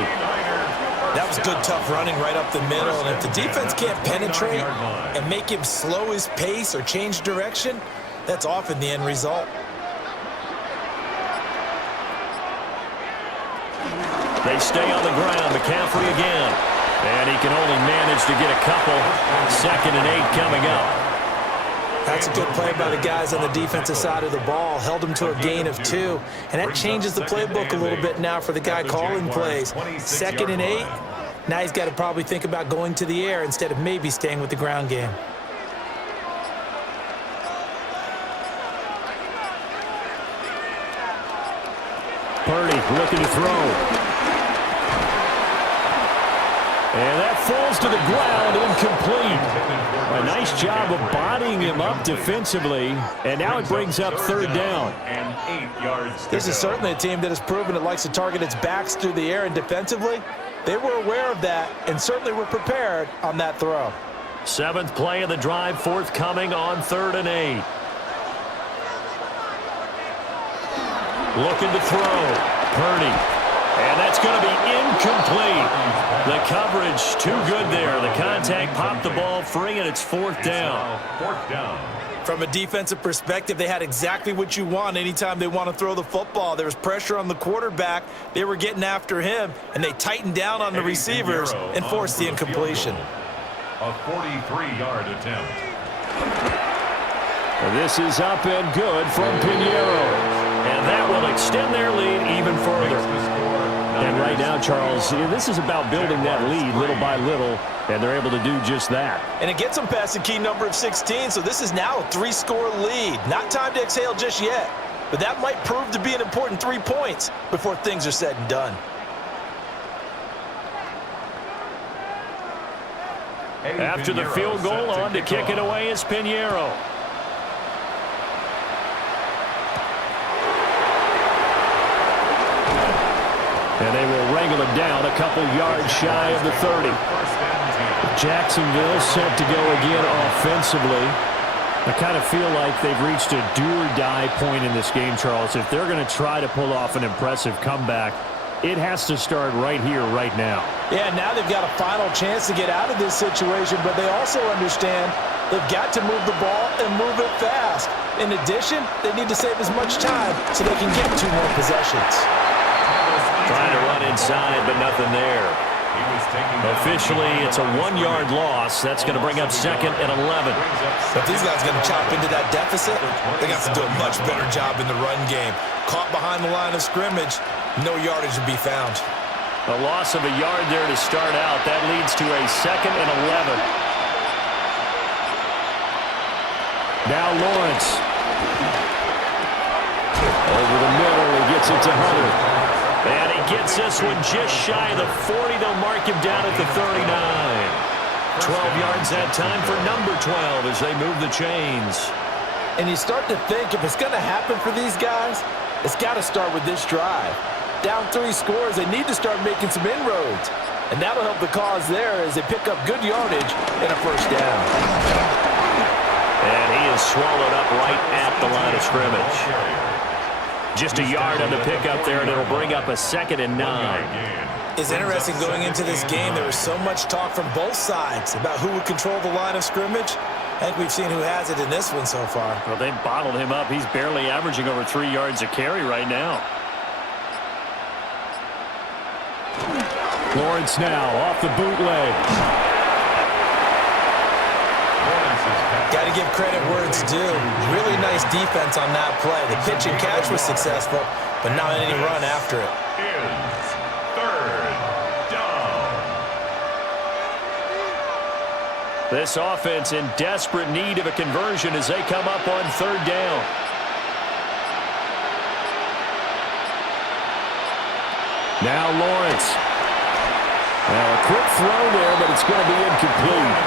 That was good, tough running right up the middle, and if the defense can't penetrate and make him slow his pace or change direction, that's often the end result. They stay on the ground. McCaffrey again. And he can only manage to get a couple. 2nd and 8 coming up. That's a good play by the guys on the defensive side of the ball. Held them to a gain of 2. And that changes the playbook a little bit now for the guy calling plays. 2nd and 8. Now he's got to probably think about going to the air instead of maybe staying with the ground game. Purdy looking to throw. And that falls to the ground, incomplete. A nice job of bodying him up defensively, and now it brings up third down. And 8 yards. This is certainly a team that has proven it likes to target its backs through the air, and defensively, they were aware of that and certainly were prepared on that throw. 7th play of the drive, forthcoming on 3rd and 8. Looking to throw. Purdy. And that's going to be incomplete. The coverage too good there. The contact popped the ball free, and it's 4th down. 4th down. From a defensive perspective, they had exactly what you want anytime they want to throw the football. There was pressure on the quarterback. They were getting after him, and they tightened down on the receivers and forced the incompletion. A 43-yard attempt. This is up and good from Pinheiro. And that will extend their lead even further. And right now, Charles, this is about building that lead little by little, and they're able to do just that. And it gets them past the key number of 16, so this is now a 3-score lead. Not time to exhale just yet, but that might prove to be an important 3 points before things are said and done. After the field goal, on to kick it away is Pinheiro. And they will wrangle him down a couple yards shy of the 30. Jacksonville set to go again offensively. I kind of feel like they've reached a do-or-die point in this game, Charles. If they're going to try to pull off an impressive comeback, it has to start right here, right now. Yeah, now they've got a final chance to get out of this situation, but they also understand they've got to move the ball and move it fast. In addition, they need to save as much time so they can get 2 more possessions. Trying to run inside, but nothing there. Officially, it's a 1-yard loss. That's going to bring up 2nd and 11. If these guys are going to chop into that deficit, they got to do a much better job in the run game. Caught behind the line of scrimmage, no yardage to be found. A loss of a yard there to start out. That leads to a 2nd and 11. Now Lawrence. Over the middle, he gets it to Hunter. And he gets this one just shy of the 40. They'll mark him down at the 39. 12 yards that time for number 12 as they move the chains. And you start to think if it's going to happen for these guys, it's got to start with this drive. Down 3 scores, they need to start making some inroads. And that'll help the cause there as they pick up good yardage and a 1st down. And he is swallowed up right at the line of scrimmage. Just a yard on the pickup there, and it'll bring up a 2nd and 9. It's interesting going into this game. There was so much talk from both sides about who would control the line of scrimmage. I think we've seen who has it in this one so far. Well, they've bottled him up. He's barely averaging over 3 yards a carry right now. Lawrence now off the bootleg. Got to give credit where it's due. Really nice defense on that play. The pitch and catch was successful, but not any run after it. Is 3rd down. This offense in desperate need of a conversion as they come up on 3rd down. Now Lawrence. Now a quick throw there, but it's going to be incomplete.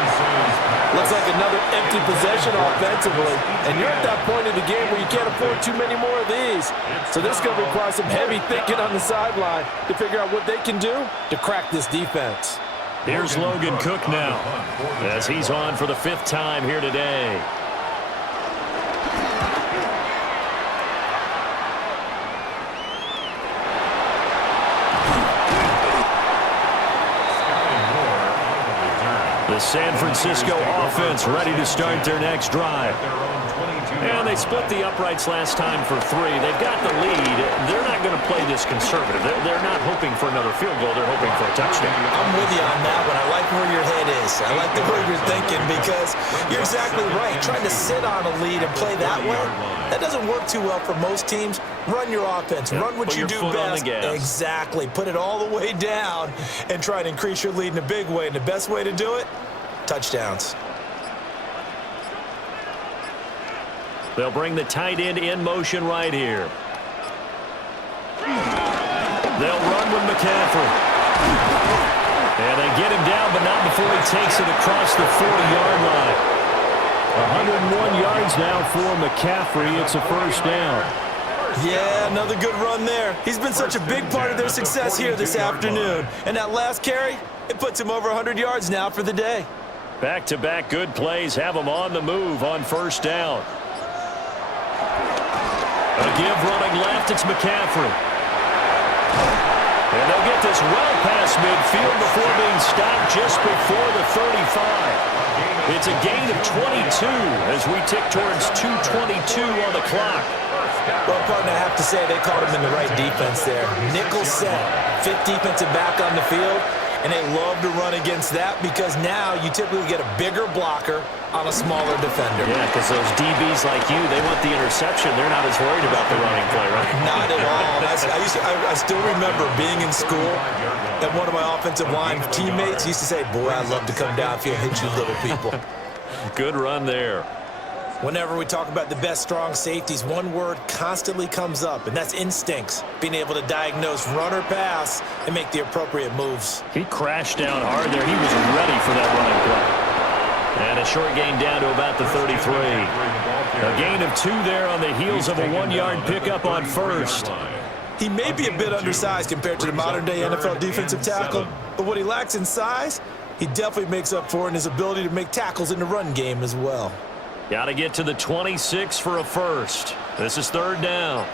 Looks like another empty possession offensively. And you're at that point in the game where you can't afford too many more of these. So this is going to require some heavy thinking on the sideline to figure out what they can do to crack this defense. Here's Logan Cook now as he's on for the 5th time here today. The San Francisco offense ready to start their next drive. And they split the uprights last time for 3. They've got the lead. They're not going to play this conservative. They're not hoping for another field goal. They're hoping for a touchdown. I'm with you on that one. I like where your head is. nice. I like the way you're thinking because you're exactly right. Trying to sit on a lead and play that way, that doesn't work too well for most teams. Run your offense. Run what you do best. Exactly. Put it all the way down and try to increase your lead in a big way. And the best way to do it, touchdowns. They'll bring the tight end in motion right here. They'll run with McCaffrey. And they get him down, but not before he takes it across the 40-yard line. 101 yards now for McCaffrey. It's a first down. Yeah, another good run there. He's been such a big part of their success here this afternoon. And that last carry, it puts him over 100 yards now for the day. Back-to-back good plays have him on the move on first down. A give running left, it's McCaffrey. And they'll get this well past midfield before being stopped just before the 35. It's a gain of 22 as we tick towards 2:22 on the clock. Well, partner, I have to say they caught him in the right defense there. Nickel set, fifth defensive back on the field, and they love to run against that because now you typically get a bigger blocker on a smaller defender. Yeah, because those DBs like you, they want the interception. They're not as worried about the running play, right? Not at all. I still remember being in school, and one of my offensive line teammates used to say, boy, I'd love to come downfield and hit you little people. Good run there. Whenever we talk about the best strong safeties, one word constantly comes up, and that's instincts. Being able to diagnose run or pass and make the appropriate moves. He crashed down hard there. He was ready for that running play. And a short gain down to about the 33. A gain of 2 there on the heels of a 1-yard pickup on first. He may be a bit undersized compared to the modern-day NFL defensive tackle, but what he lacks in size, he definitely makes up for in his ability to make tackles in the run game as well. Got to get to the 26 for a first. This is third down.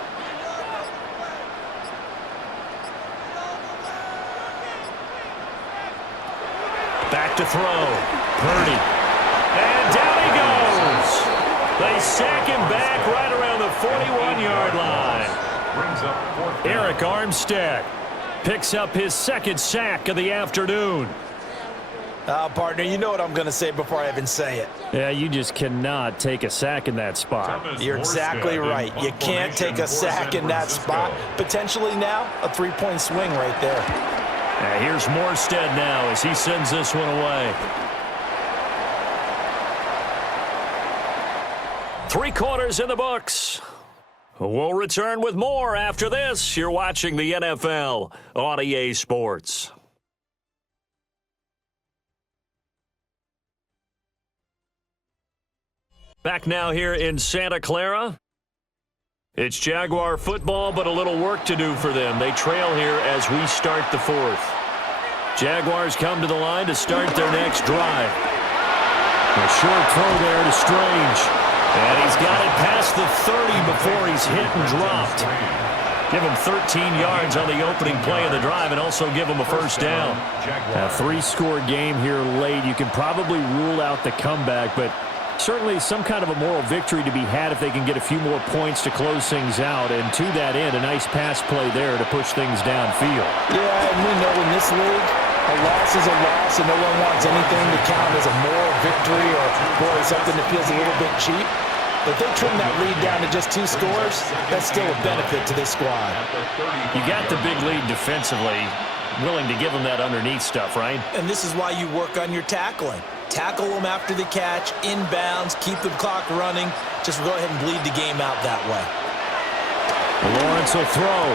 Back to throw. Purdy. And down he goes. They sack him back right around the 41-yard line. Eric Armstead picks up his second sack of the afternoon. Partner, you know what I'm going to say before I even say it. Yeah, you just cannot take a sack in that spot. You're exactly right. You can't take a sack in that spot. Potentially now, a 3-point swing right there. Here's Morstead now as he sends this one away. 3 quarters in the books. We'll return with more after this. You're watching the NFL on EA Sports. Back now here in Santa Clara. It's Jaguar football, but a little work to do for them. They trail here as we start the 4th. Jaguars come to the line to start their next drive. A short throw there to Strange. And he's got it past the 30 before he's hit and dropped. Give him 13 yards on the opening play of the drive and also give him a first down. A 3-score game here late. You can probably rule out the comeback, but certainly some kind of a moral victory to be had if they can get a few more points to close things out. And to that end, a nice pass play there to push things downfield. Yeah, and we know in this league, a loss is a loss, and no one wants anything to count as a moral victory or, boy, something that feels a little bit cheap. But if they trim that lead down to just 2 scores, that's still a benefit to this squad. You got the big lead defensively, willing to give them that underneath stuff, right? And this is why you work on your tackling. Tackle them after the catch, inbounds, keep the clock running. Just go ahead and bleed the game out that way. Lawrence will throw.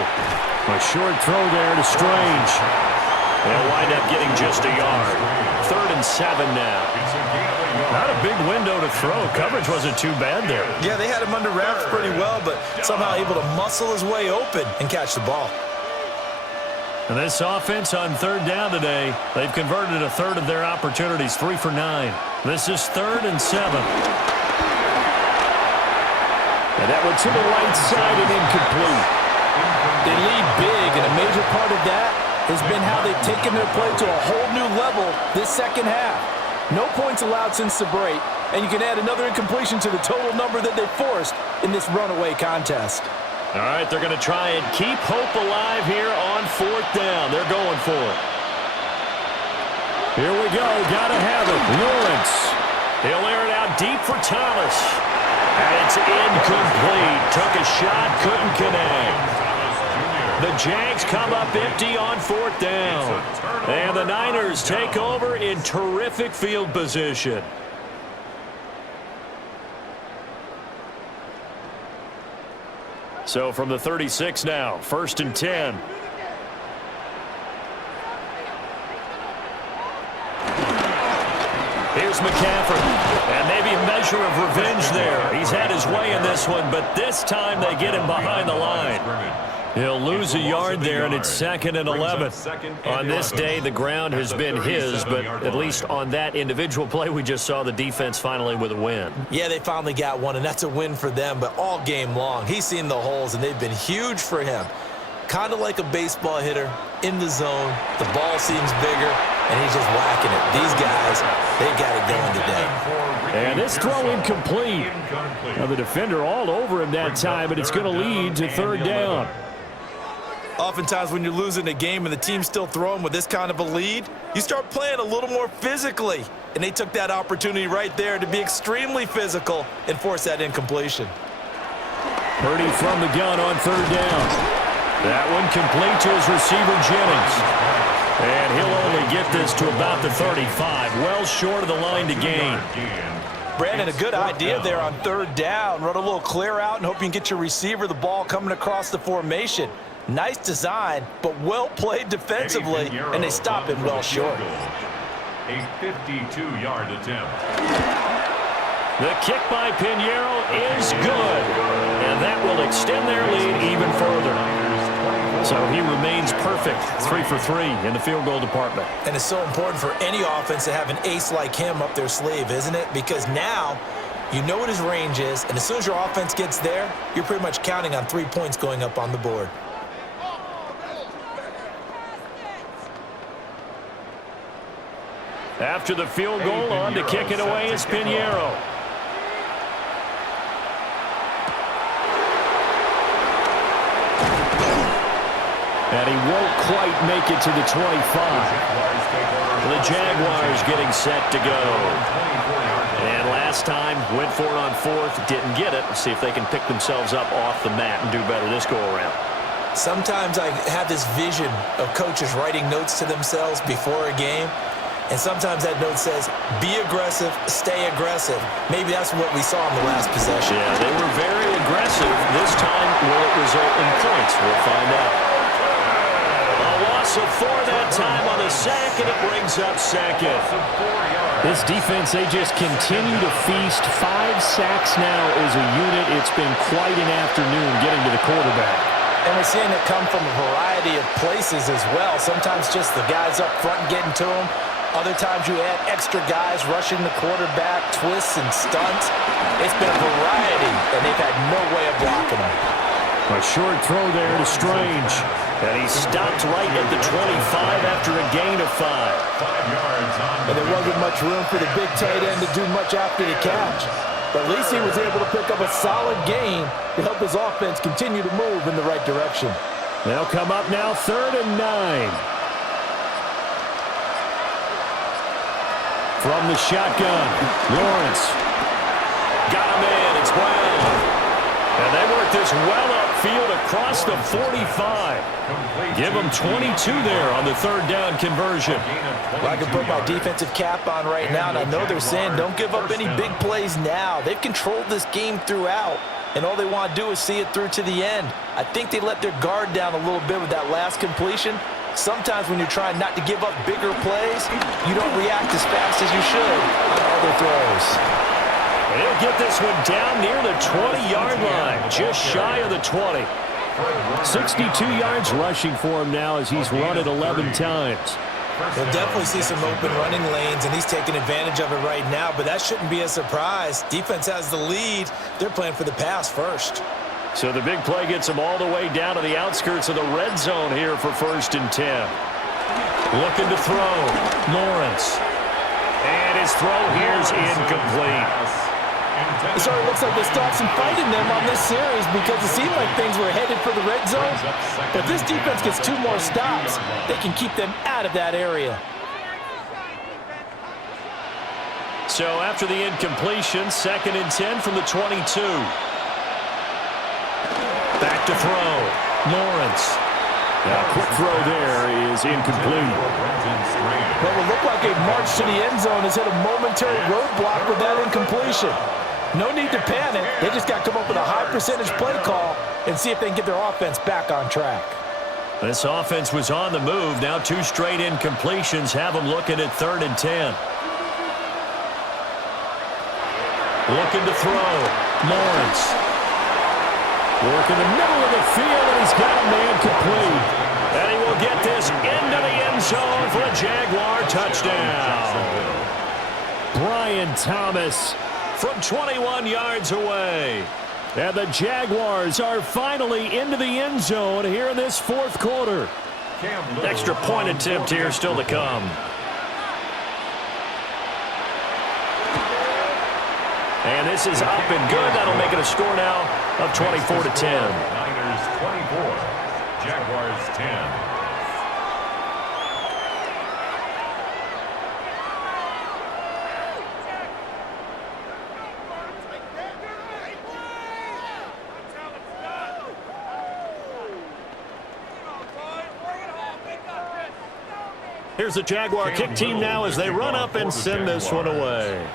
A short throw there to Strange. They'll wind up getting just a yard. 3rd and 7 now. Not a big window to throw. Coverage wasn't too bad there. Yeah, they had him under wraps pretty well, but somehow able to muscle his way open and catch the ball. And this offense on 3rd down today, they've converted a 1/3 of their opportunities, 3 for 9. This is 3rd and 7. And that one to the right side and incomplete. They lead big, and a major part of that has been how they've taken their play to a whole new level this second half. No points allowed since the break, and you can add another incompletion to the total number that they forced in this runaway contest. All right, they're going to try and keep hope alive here on 4th down. They're going for it. Here we go. Gotta have it. Lawrence. He'll air it out deep for Thomas. And it's incomplete. Took a shot, couldn't connect. The Jags come up empty on 4th down. And the Niners take over in terrific field position. So from the 36 now, 1st and 10. Here's McCaffrey, and maybe a measure of revenge there. He's had his way in this one, but this time they get him behind the line. He'll lose a yard there, and it's 2nd and 11. On this day, the ground has been his, but at least on that individual play, we just saw the defense finally with a win. Yeah, they finally got one, and that's a win for them, but all game long, he's seen the holes, and they've been huge for him. Kind of like a baseball hitter in the zone. The ball seems bigger, and he's just whacking it. These guys, they got it going today. And this throw incomplete. Now the defender all over him that time, but it's going to lead to 3rd down. Oftentimes when you're losing a game and the team's still throwing with this kind of a lead, you start playing a little more physically. And they took that opportunity right there to be extremely physical and force that incompletion. Purdy from the gun on 3rd down. That one complete to his receiver, Jennings. And he'll only get this to about the 35, well short of the line to gain. Brandon, a good idea there on 3rd down. Run a little clear out and hope you can get your receiver the ball coming across the formation. Nice design, but well played defensively, and they stop it well short. A 52-yard attempt. The kick by Pinheiro is good, and that will extend their lead even further. So he remains perfect, 3 for 3 in the field goal department. And it's so important for any offense to have an ace like him up their sleeve, isn't it? Because now you know what his range is, and as soon as your offense gets there, you're pretty much counting on 3 points going up on the board. After the field goal, on to kick it away is Pinheiro. And he won't quite make it to the 25. The Jaguars getting set to go. And last time, went for it on 4th, didn't get it. Let's see if they can pick themselves up off the mat and do better this go-around. Sometimes I have this vision of coaches writing notes to themselves before a game. And sometimes that note says, be aggressive, stay aggressive. Maybe that's what we saw in the last possession. Yeah, they were very aggressive. This time, will it result in points? We'll find out. A loss of 4 that time on the sack, and it brings up 2nd. This defense, they just continue to feast. 5 sacks now as a unit. It's been quite an afternoon getting to the quarterback. And we're seeing it come from a variety of places as well. Sometimes just the guys up front getting to him. Other times you add extra guys rushing the quarterback, twists and stunts. It's been a variety, and they've had no way of blocking him. A short throw there to Strange. And he stopped right at the 25 after a gain of 5. 5 yards on. And there wasn't much room for the big tight end to do much after the catch. But at least he was able to pick up a solid gain to help his offense continue to move in the right direction. They'll come up now 3rd and 9. From the shotgun, Lawrence. Got him in, it's Brown. And they work this well upfield across the 45. Give them 22 there on the 3rd down conversion. Well, I can put my defensive cap on right now, and I know they're saying don't give up any big plays now. They've controlled this game throughout, and all they want to do is see it through to the end. I think they let their guard down a little bit with that last completion. Sometimes when you're trying not to give up bigger plays, you don't react as fast as you should on other throws. He'll get this one down near the 20-yard line, just shy of the 20. 62 yards rushing for him now as he's run it 11 times. You'll definitely see some open running lanes, and he's taking advantage of it right now, but that shouldn't be a surprise. Defense has the lead. They're playing for the pass first. So the big play gets him all the way down to the outskirts of the red zone here for 1st and 10. Looking to throw. Lawrence. And his throw here's incomplete. It sort of looks like they stopped some fighting them on this series because it seemed like things were headed for the red zone. But if this defense gets 2 more stops, they can keep them out of that area. So after the incompletion, 2nd and 10 from the 22. Back to throw. Lawrence. Now, quick throw there is incomplete. Well, it looked like a march to the end zone has hit a momentary roadblock with that incompletion. No need to panic. They just got to come up with a high percentage play call and see if they can get their offense back on track. This offense was on the move. Now 2 straight incompletions have them looking at 3rd and 10. Looking to throw. Lawrence. Working the middle of the field, and he's got a man complete. And he will get this into the end zone for a Jaguar touchdown. Brian Thomas from 21 yards away. And the Jaguars are finally into the end zone here in this 4th quarter. Extra point attempt here still to come. And this is up and good. That'll make it a score now of 24-10. Niners 24, Jaguars 10. Here's the Jaguar kick team now as they run up and send this one away.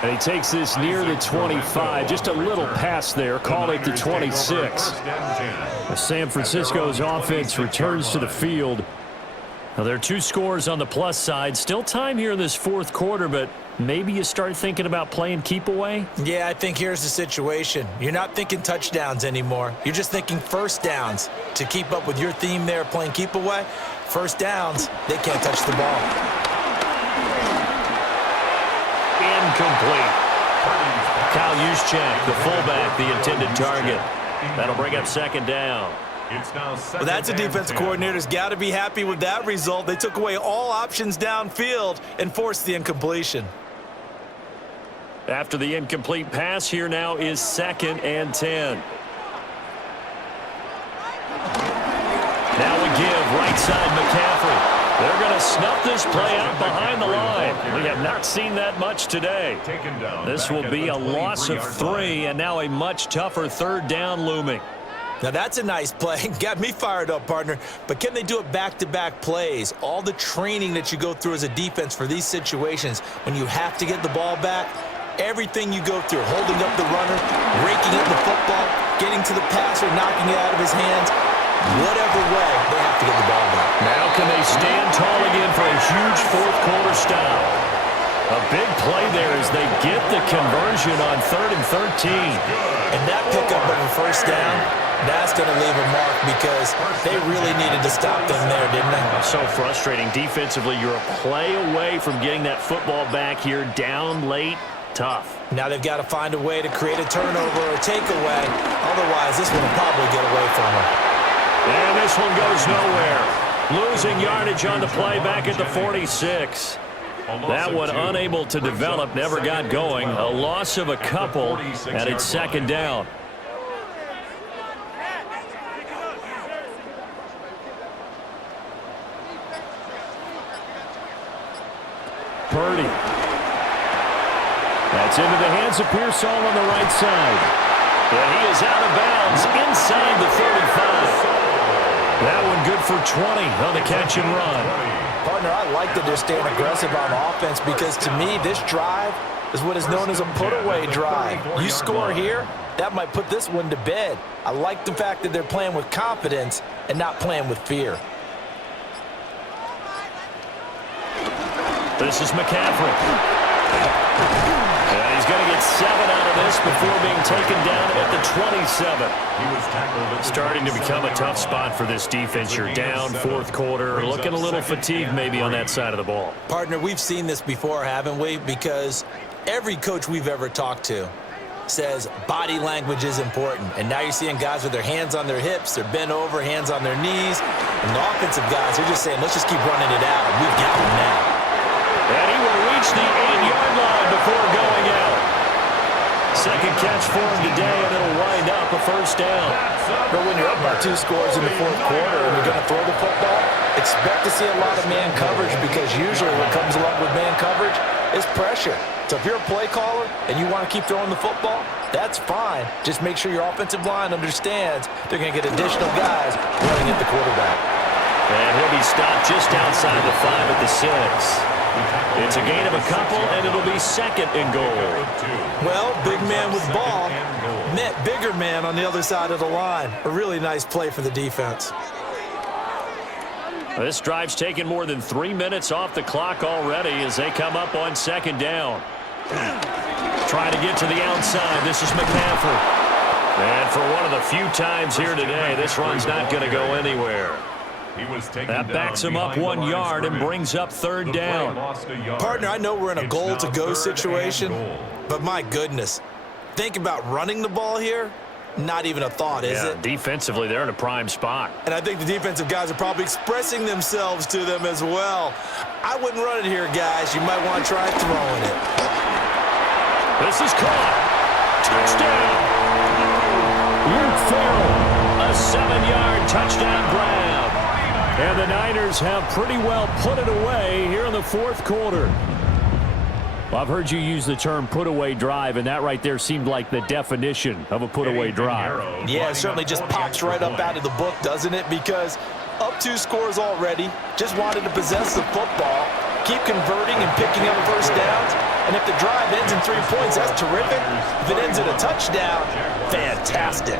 And he takes this near the 25. Just a little pass there. Call it the 26. As San Francisco's offense returns to the field. Now, there are 2 scores on the plus side. Still time here in this 4th quarter, but maybe you start thinking about playing keep away? Yeah, I think here's the situation. You're not thinking touchdowns anymore. You're just thinking first downs. To keep up with your theme there, playing keep away, first downs, they can't touch the ball. Incomplete. Kyle Juszczyk, the fullback, the intended target. That'll bring up 2nd down. Well, that's a defense coordinator's got to be happy with that result. They took away all options downfield and forced the incompletion. After the incomplete pass, here now is 2nd and 10. Now we give right side McCaffrey. They're going to snuff this play out behind the line. We have not seen that much today. This will be a loss of 3, and now a much tougher 3rd down looming. Now, that's a nice play. Got me fired up, partner. But can they do it back-to-back plays? All the training that you go through as a defense for these situations, when you have to get the ball back, everything you go through, holding up the runner, raking up the football, getting to the passer, knocking it out of his hands, whatever way, they have to get the ball back. Now can they stand tall again for a huge 4th quarter stop? A big play there as they get the conversion on 3rd and 13. And that pickup of a first down, that's going to leave a mark because they really needed to stop them there, didn't they? So frustrating. Defensively, you're a play away from getting that football back here down late. Tough. Now they've got to find a way to create a turnover or takeaway. Otherwise, this one will probably get away from them. And this one goes nowhere. Losing yardage on the play back at the 46. That one unable to develop, never got going. A loss of a couple, and it's 2nd down. Purdy. That's into the hands of Pearsall on the right side. And he is out of bounds inside the 35. That one good for 20 on the catch and run. Partner, I like that they're staying aggressive on offense because to me, this drive is what is known as a put-away drive. You score here, that might put this one to bed. I like the fact that they're playing with confidence and not playing with fear. This is McCaffrey. And he's going to get 7 out of this before being taken down at the 27. Starting to become a tough spot for this defense. You're down 4th quarter, looking a little fatigued maybe on that side of the ball. Partner, we've seen this before, haven't we? Because every coach we've ever talked to says body language is important. And now you're seeing guys with their hands on their hips, they're bent over, hands on their knees. And the offensive guys are just saying, let's just keep running it out. We've got them now. And he will reach the 8-yard line before going out. Second catch for him today, and it'll wind up a first down. But when you're up by 2 scores in the fourth quarter and you're going to throw the football, expect to see a lot of man coverage, because usually what comes along with man coverage is pressure. So if you're a play caller and you want to keep throwing the football, that's fine. Just make sure your offensive line understands they're going to get additional guys running at the quarterback. And he'll be stopped just outside the 5 at the 6. It's a gain of a couple, and it'll be second and goal. Well, big man with ball met bigger man on the other side of the line. A really nice play for the defense. This drive's taken more than 3 minutes off the clock already as they come up on second down. Trying to get to the outside. This is McCaffrey. And for one of the few times here today, this run's not going to go anywhere. That backs him up 1 yard and brings up third down. Partner, I know we're in a goal-to-go situation, but my goodness, think about running the ball here. Not even a thought, is it? Defensively, they're in a prime spot. And I think the defensive guys are probably expressing themselves to them as well. I wouldn't run it here, guys. You might want to try throwing it. This is caught. Touchdown. Luke Farrell, a 7-yard touchdown grab. And the Niners have pretty well put it away here in the fourth quarter. Well, I've heard you use the term put-away drive, and that right there seemed like the definition of a put-away drive. Yeah, it certainly just pops right up out of the book, doesn't it? Because up 2 scores already, just wanted to possess the football, keep converting and picking up first downs. And if the drive ends in 3 points, that's terrific. If it ends in a touchdown, fantastic.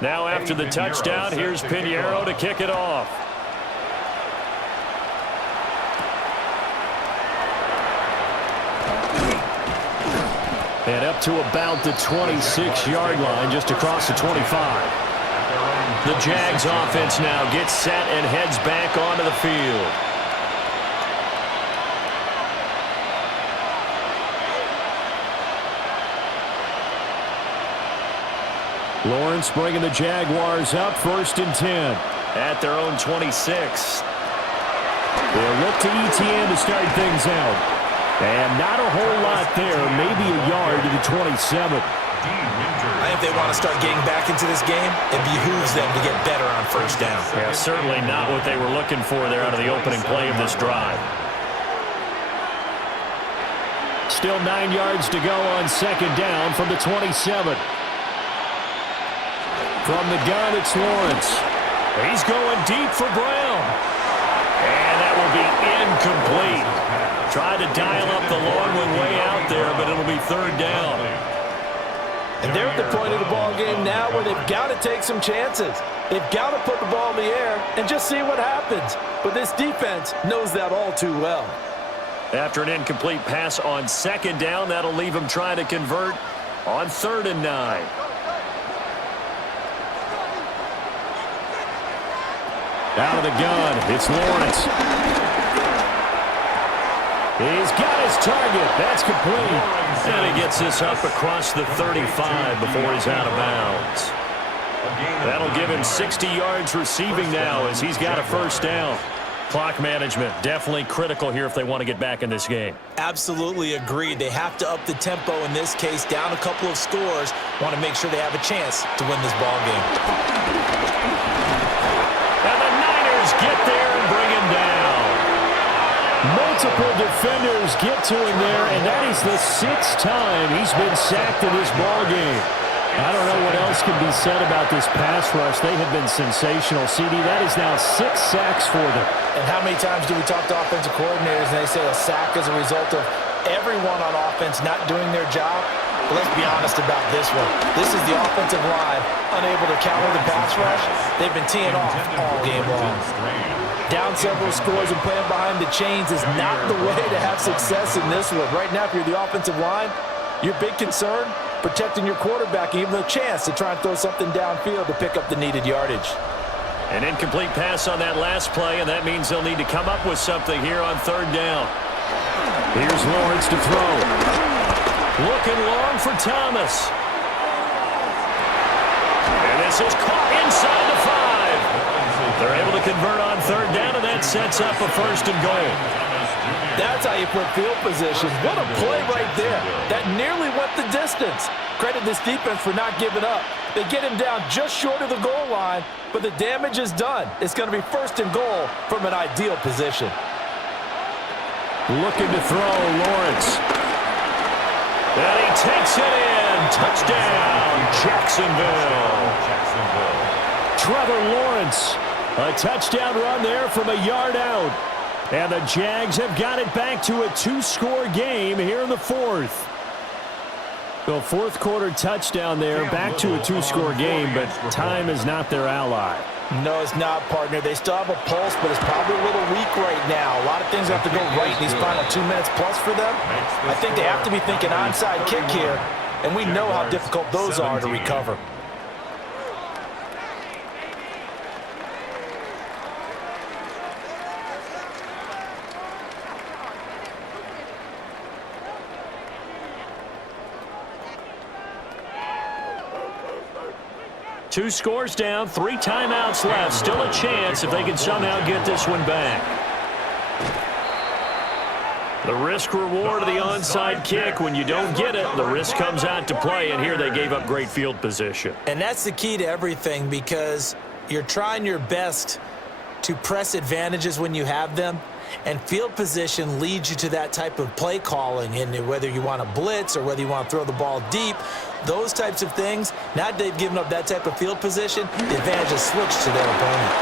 Now after the touchdown, here's Pinheiro to kick it off. And up to about the 26-yard line, just across the 25. The Jags offense now gets set and heads back onto the field. Lawrence bringing the Jaguars up, 1st and 10 at their own 26. They'll look to ETN to start things out. And not a whole lot there, maybe a yard to the 27. I think they want to start getting back into this game. It behooves them to get better on first down. Yeah, certainly not what they were looking for there out of the opening play of this drive. Still 9 yards to go on second down from the 27. From the gun, it's Lawrence. He's going deep for Brown. And that will be incomplete. Tried to dial up the long one way out there, but it'll be third down. And they're at the point of the ball game now where they've got to take some chances. They've got to put the ball in the air and just see what happens. But this defense knows that all too well. After an incomplete pass on second down, that'll leave him trying to convert on 3rd and 9. Out of the gun, it's Lawrence. He's got his target. That's complete. And he gets this up across the 35 before he's out of bounds. That'll give him 60 yards receiving now as he's got a first down. Clock management, definitely critical here if they want to get back in this game. Absolutely agreed. They have to up the tempo in this case, down a couple of scores. Want to make sure they have a chance to win this ball game. And the Niners get there and bring him down. Multiple defenders get to him there, and that is the 6th time he's been sacked in this ball game. I don't know what else can be said about this pass rush. They have been sensational. CD, that is now 6 sacks for them. And how many times do we talk to offensive coordinators and they say a sack is a result of everyone on offense not doing their job? But let's be honest about this one. This is the offensive line unable to counter the pass rush. They've been teeing off all game long. Down several scores and playing behind the chains is not the way to have success in this one. Right now, if you're the offensive line, your big concern, protecting your quarterback and giving him a chance to try and throw something downfield to pick up the needed yardage. An incomplete pass on that last play, and that means they'll need to come up with something here on 3rd down. Here's Lawrence to throw. Looking long for Thomas. And this is caught inside the 5. They're able to convert on third down, and that sets up a first and goal. That's how you put field position. What a play right there. That nearly went the distance. Credit this defense for not giving up. They get him down just short of the goal line, but the damage is done. It's going to be first and goal from an ideal position. Looking to throw, Lawrence. And he takes it in. Touchdown, Jacksonville. Trevor Lawrence. A touchdown run there from a yard out. And the Jags have got it back to a 2-score game here in the fourth. The fourth quarter touchdown there, back to a 2-score game, but time is not their ally. No, it's not, partner. They still have a pulse, but it's probably a little weak right now. A lot of things have to go right in these final 2 minutes plus for them. I think they have to be thinking onside kick here, and we know how difficult those are to recover. Two scores down, 3 timeouts left. Still a chance if they can somehow get this one back. The risk-reward of the onside kick. When you don't get it, the risk comes out to play, and here they gave up great field position. And that's the key to everything, because you're trying your best to press advantages when you have them, and field position leads you to that type of play calling, and whether you want to blitz or whether you want to throw the ball deep, those types of things. Now that they've given up that type of field position, the advantage is switched to their opponent.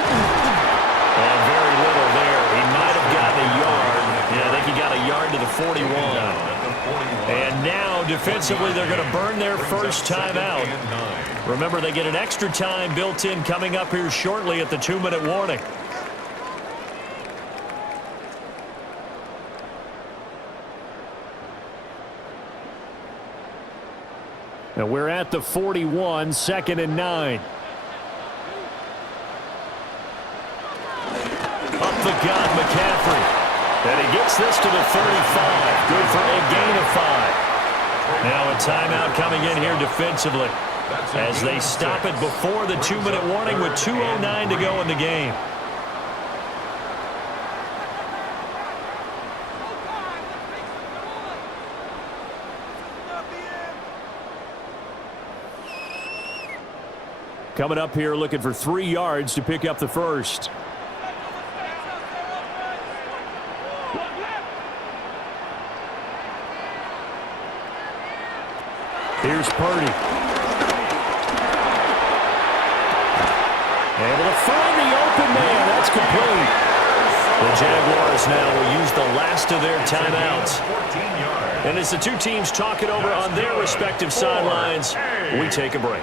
And very little there. He might have gotten a yard. Yeah, I think he got a yard to the 41. And now, defensively, they're going to burn their first timeout. Remember, they get an extra time built in coming up here shortly at the 2-minute warning. And we're at the 41, 2nd and 9. Up the gut, McCaffrey. And he gets this to the 35. Good for a gain of 5. Now a timeout coming in here defensively as they stop it before the 2-minute warning with 2:09 to go in the game. Coming up here looking for 3 yards to pick up the first. Here's Purdy. Able to find the open man. That's complete. The Jaguars now will use the last of their timeouts. And as the two teams talk it over on their respective sidelines, we take a break.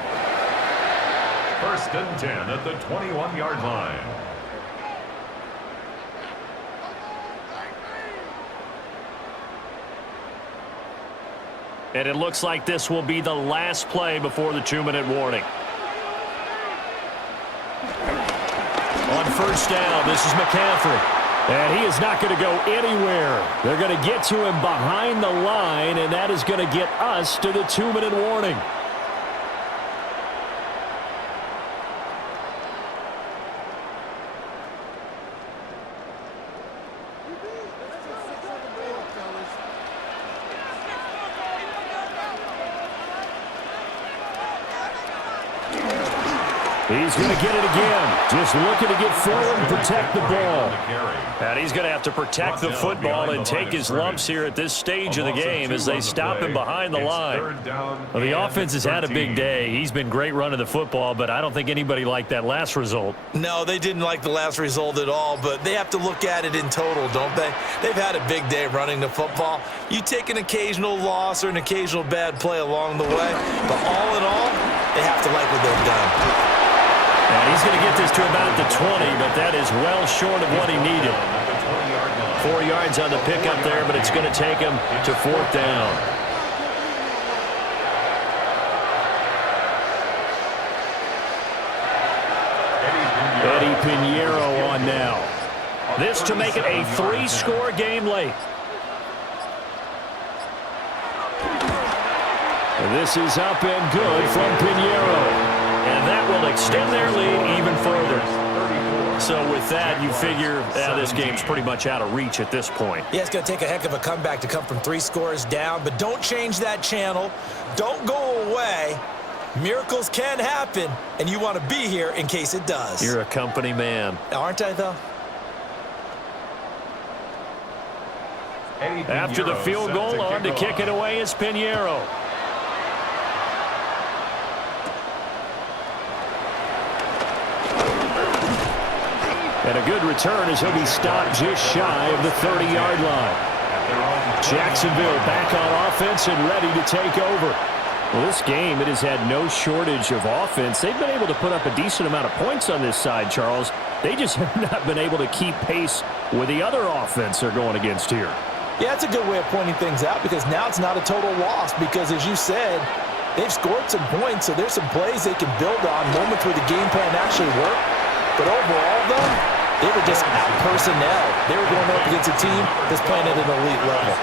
First and 10 at the 21-yard line. And it looks like this will be the last play before the 2-minute warning. On first down, this is McCaffrey. And he is not going to go anywhere. They're going to get to him behind the line, and that is going to get us to the 2-minute warning. He's going to get it again. Just looking to get forward and protect the ball. And he's going to have to protect the football and take his lumps here at this stage of the game as they stop him behind the line. Well, the offense has had a big day. He's been great running the football, but I don't think anybody liked that last result. No, they didn't like the last result at all, but they have to look at it in total, don't they? They've had a big day running the football. You take an occasional loss or an occasional bad play along the way, but all in all, they have to like what they've done. And he's going to get this to about the 20, but that is well short of what he needed. 4 yards on the pickup there, but it's going to take him to 4th down. Eddie Pinheiro on now. This to make it a 3-score game late. This is up and good from Pinheiro. And that will extend their lead even further. So with that, you figure this game's pretty much out of reach at this point. Yeah, it's going to take a heck of a comeback to come from 3 scores down, but don't change that channel. Don't go away. Miracles can happen, and you want to be here in case it does. You're a company man. Aren't I, though? After the field goal, on to kick it away is Pinheiro. And a good return as he'll be stopped just shy of the 30-yard line. Jacksonville back on offense and ready to take over. Well, this game, it has had no shortage of offense. They've been able to put up a decent amount of points on this side, Charles. They just have not been able to keep pace with the other offense they're going against here. Yeah, that's a good way of pointing things out because now it's not a total loss because, as you said, they've scored some points, so there's some plays they can build on, moments where the game plan actually worked. But overall, though, they were just out-personnel. They were going up against a team that's playing at an elite level.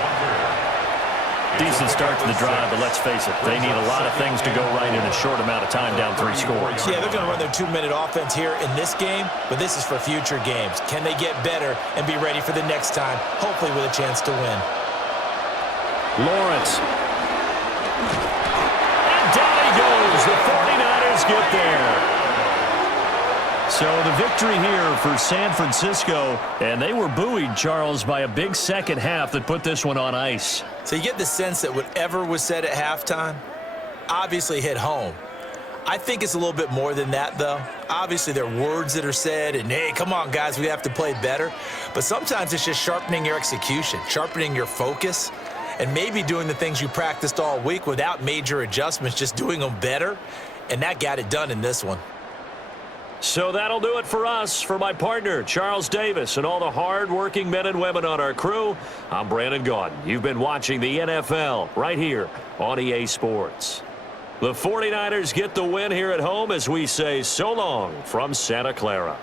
Decent start to the drive, but let's face it, they need a lot of things to go right in a short amount of time down 3 scores. Yeah, they're going to run their 2-minute offense here in this game, but this is for future games. Can they get better and be ready for the next time, hopefully with a chance to win? Lawrence. And down he goes. The 49ers get there. So the victory here for San Francisco, and they were buoyed, Charles, by a big second half that put this one on ice. So you get the sense that whatever was said at halftime obviously hit home. I think it's a little bit more than that, though. Obviously, there are words that are said, and, hey, come on, guys, we have to play better. But sometimes it's just sharpening your execution, sharpening your focus, and maybe doing the things you practiced all week without major adjustments, just doing them better, and that got it done in this one. So that'll do it for us. For my partner, Charles Davis, and all the hard-working men and women on our crew, I'm Brandon Gaudin. You've been watching the NFL right here on EA Sports. The 49ers get the win here at home as we say so long from Santa Clara.